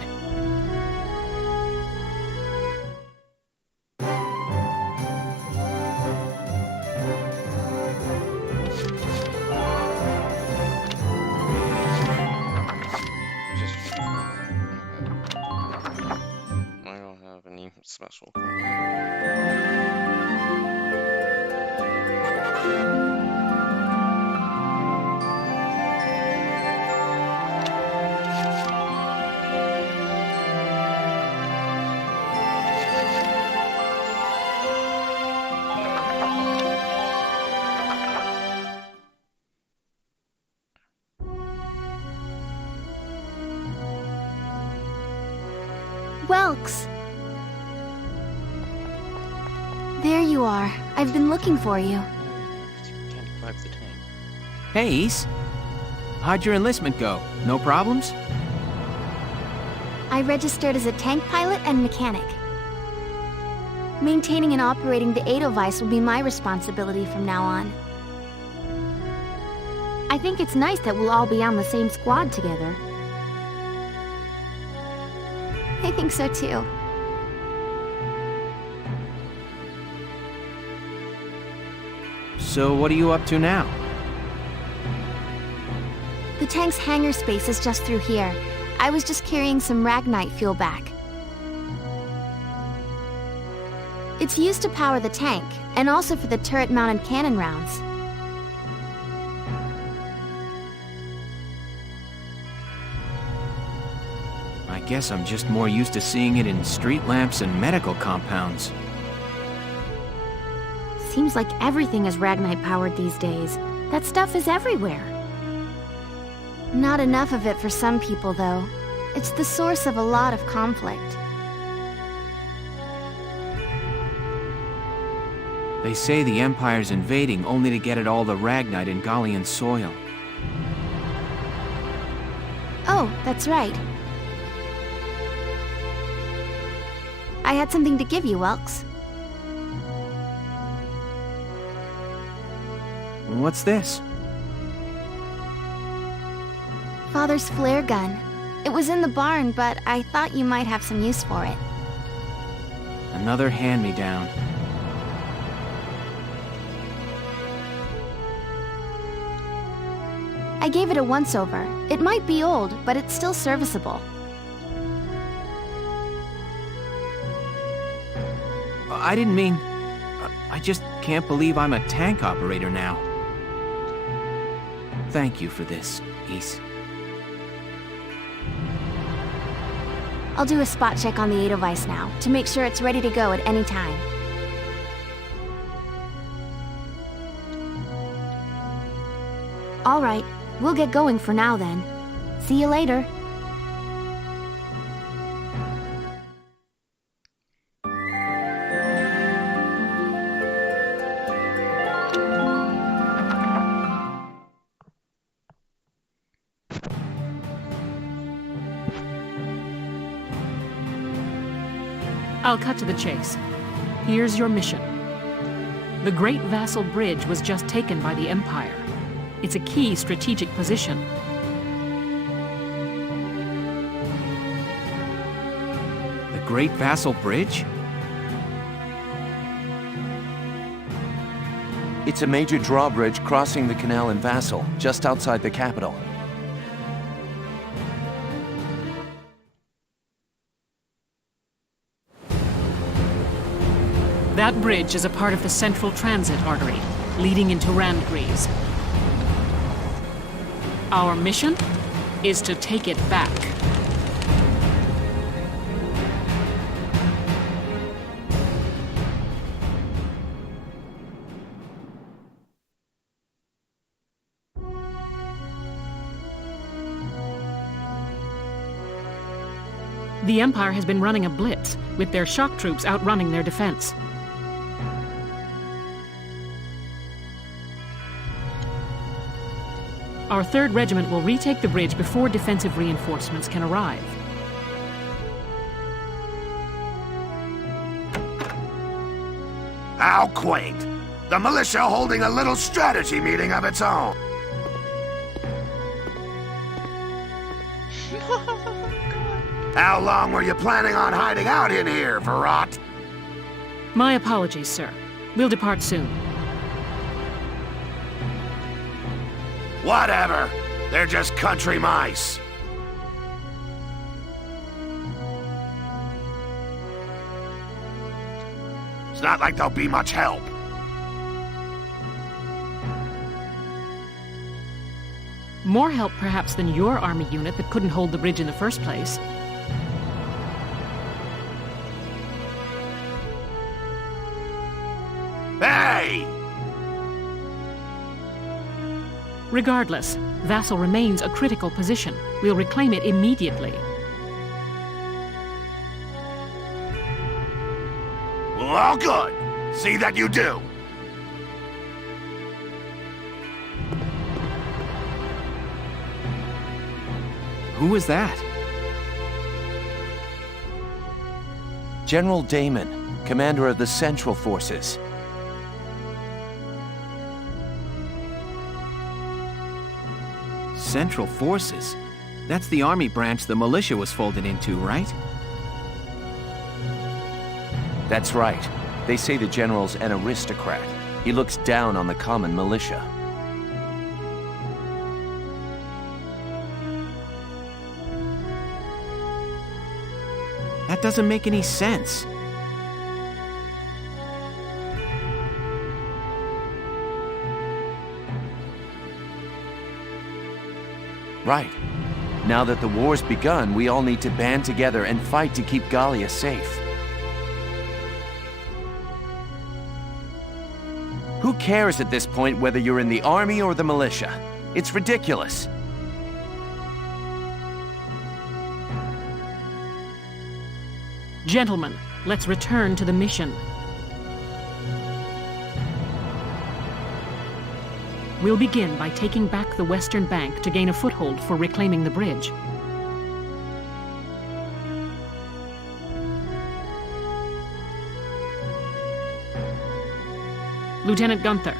I don't have any special. Welks! There you are. I've been looking for you. Hey, Ace. How'd your enlistment go? No problems? I registered as a tank pilot and mechanic. Maintaining and operating the Edelweiss will be my responsibility from now on. I think it's nice that we'll all be on the same squad together. I think so too. So what are you up to now? The tank's hangar space is just through here. I was just carrying some Ragnite fuel back. It's used to power the tank, and also for the turret-mounted cannon rounds. I guess I'm just more used to seeing it in street lamps and medical compounds. Seems like everything is Ragnite powered these days. That stuff is everywhere. Not enough of it for some people, though. It's the source of a lot of conflict. They say the Empire's invading only to get at all the Ragnite in Gallian soil. Oh, that's right. I had something to give you, Welks. What's this? Father's flare gun. It was in the barn, but I thought you might have some use for it. Another hand-me-down. I gave it a once-over. It might be old, but it's still serviceable. I didn't mean... I just can't believe I'm a tank operator now. Thank you for this, Ace. I'll do a spot check on the Edelweiss now, to make sure it's ready to go at any time. All right, we'll get going for now then. See you later. I'll cut to the chase. Here's your mission. The Great Vassal Bridge was just taken by the Empire. It's a key strategic position. The Great Vassal Bridge? It's a major drawbridge crossing the canal in Vassal, just outside the capital. That bridge is a part of the central transit artery, leading into Randgrees. Our mission is to take it back. The Empire has been running a blitz, with their shock troops outrunning their defense. Our 3rd Regiment will retake the bridge before defensive reinforcements can arrive. How quaint. The militia holding a little strategy meeting of its own. How long were you planning on hiding out in here, Verrot? My apologies, sir. We'll depart soon. Whatever. They're just country mice. It's not like they'll be much help. More help, perhaps, than your army unit that couldn't hold the bridge in the first place. Hey! Regardless, Vassal remains a critical position. We'll reclaim it immediately. Well, all good. See that you do. Who is that? General Damon, commander of the Central Forces. Central Forces? That's the army branch the militia was folded into, right? That's right. They say the general's an aristocrat. He looks down on the common militia. That doesn't make any sense. Right. Now that the war's begun, we all need to band together and fight to keep Gallia safe. Who cares at this point whether you're in the army or the militia? It's ridiculous. Gentlemen, let's return to the mission. We'll begin by taking back the western bank to gain a foothold for reclaiming the bridge. Lieutenant Gunther.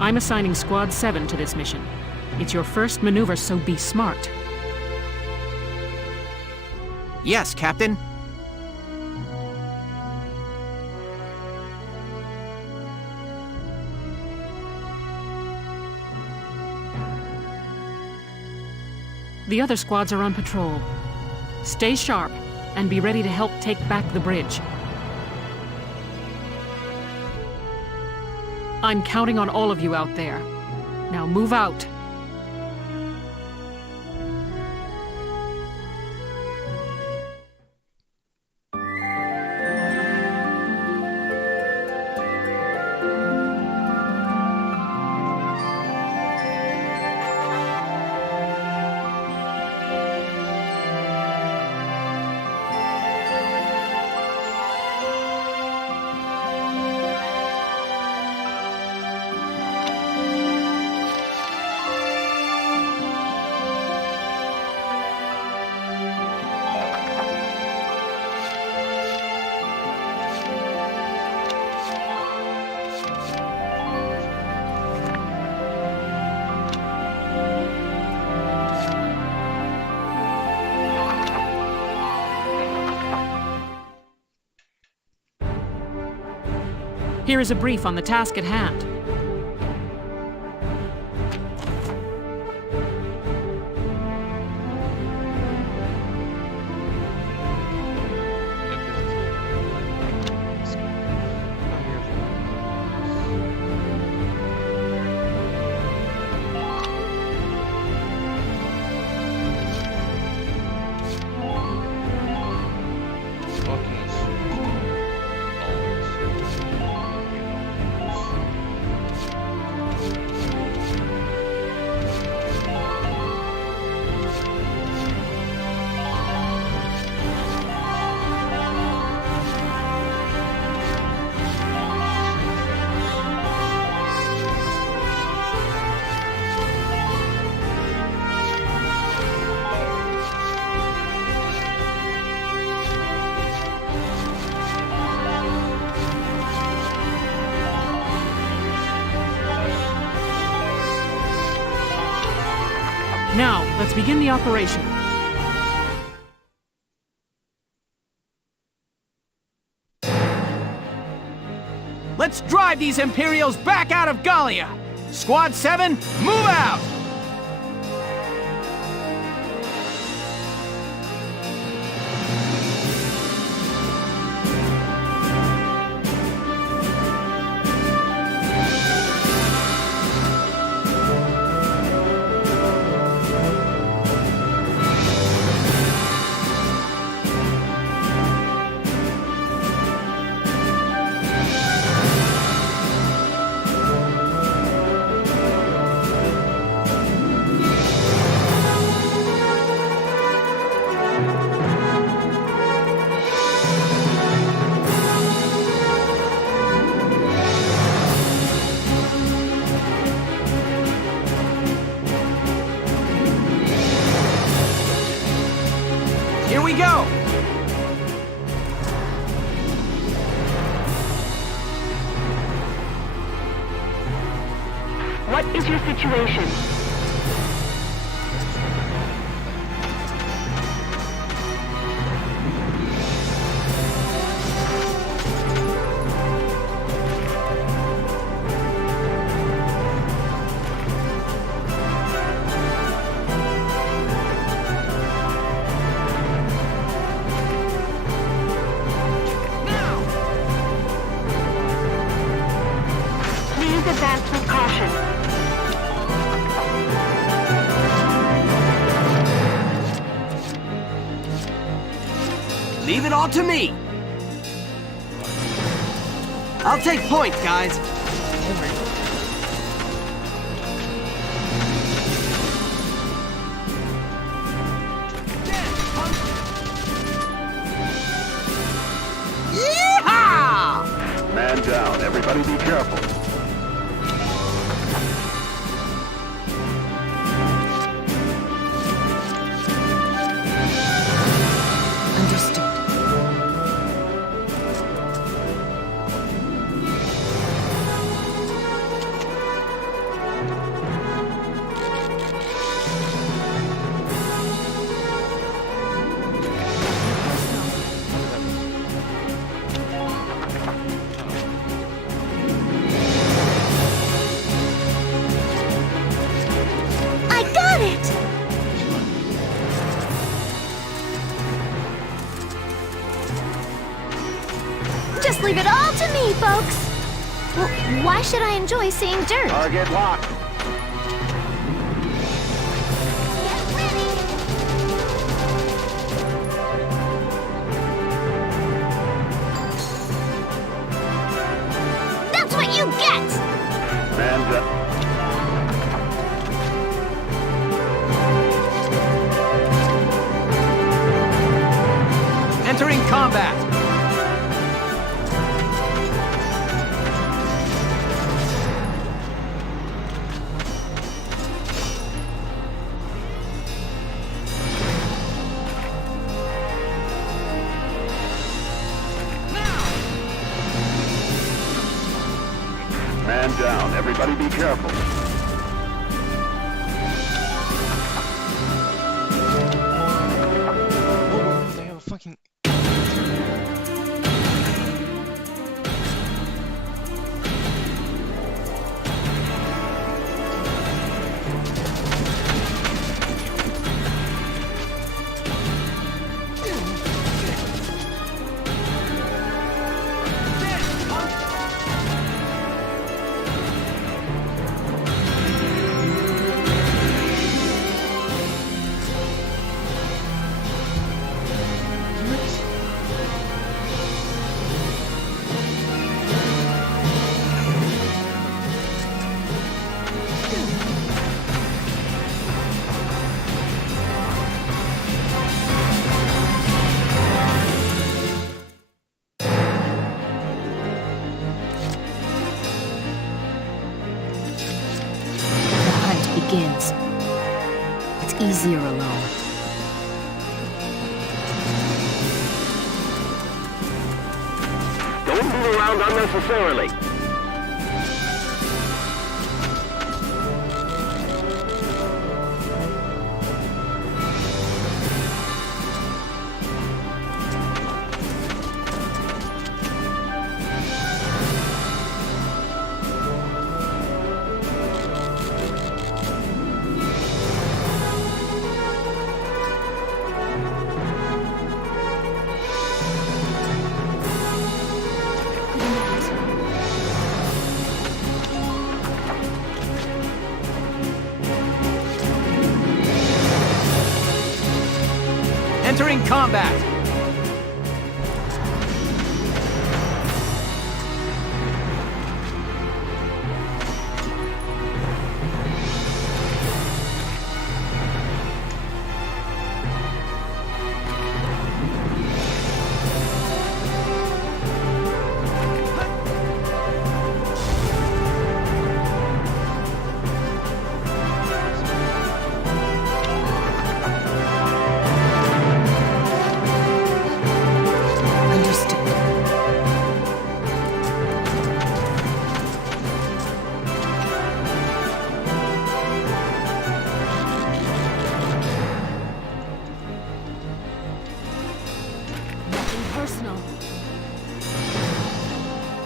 I'm assigning Squad 7 to this mission. It's your first maneuver, so be smart. Yes, Captain. The other squads are on patrol. Stay sharp and be ready to help take back the bridge. I'm counting on all of you out there. Now move out. Here is a brief on the task at hand. Now, let's begin the operation. Let's drive these Imperials back out of Gallia! Squad 7, move out! Here we go! What is your situation? Please advance with caution. Leave it all to me! I'll take point, guys. Yeehaw! Man down. Everybody be careful. Understood. I got it! Just leave it all to me, folks. Well, why should I enjoy seeing dirt? Target locked. That's what you get! Man down. Entering combat! Man down. Everybody be careful. Oh, they have a fucking... begins. It's easier alone. Don't move around unnecessarily. Entering combat!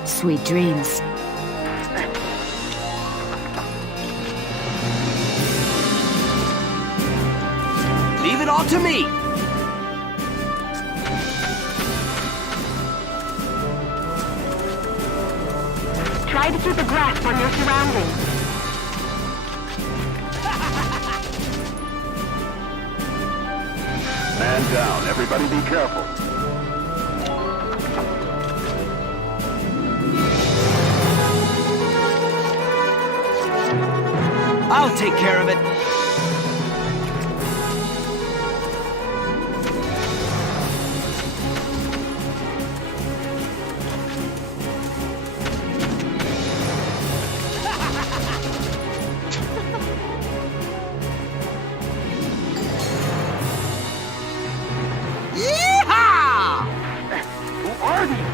Sweet dreams. Leave it all to me! Try to keep a grasp on your surroundings. Man down. Everybody be careful. I'll take care of it. Yeehaw! Who are these?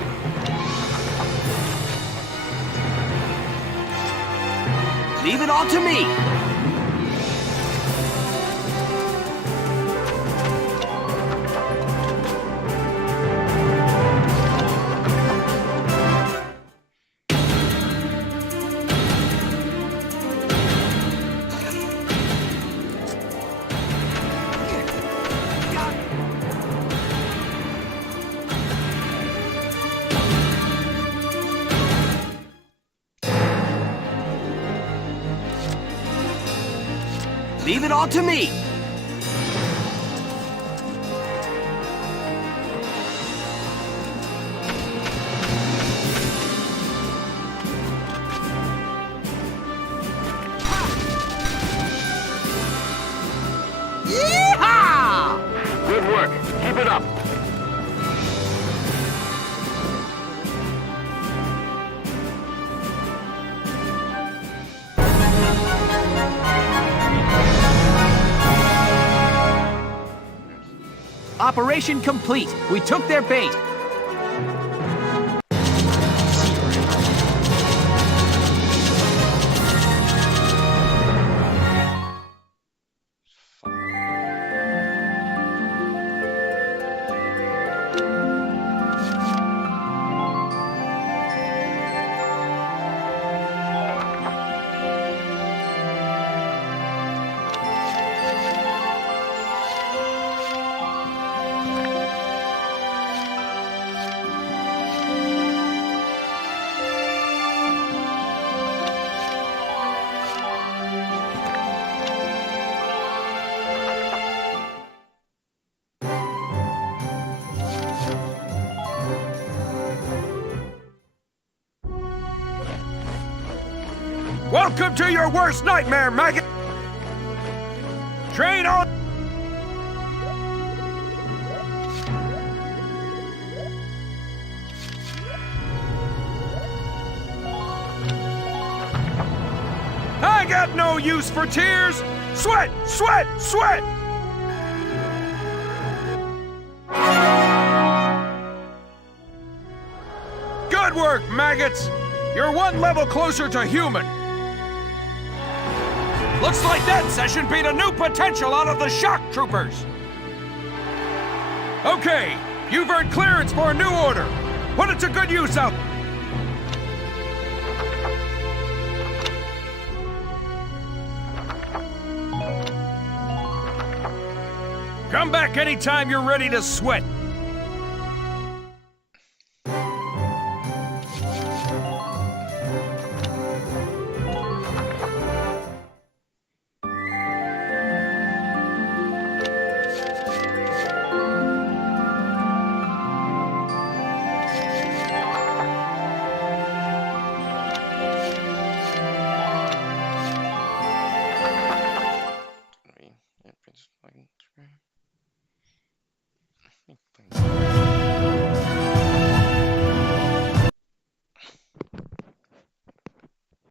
Leave it all to me! Leave it all to me! Yeehaw! Good work. Keep it up. Operation complete. We took their bait. Welcome to your worst nightmare, maggot! Train on! Hey! I got no use for tears! Sweat! Sweat! Sweat! Good work, maggots! You're one level closer to human. Looks like that session beat a new potential out of the shock troopers. Okay, you've earned clearance for a new order. Put it to good use out. Come back anytime you're ready to sweat.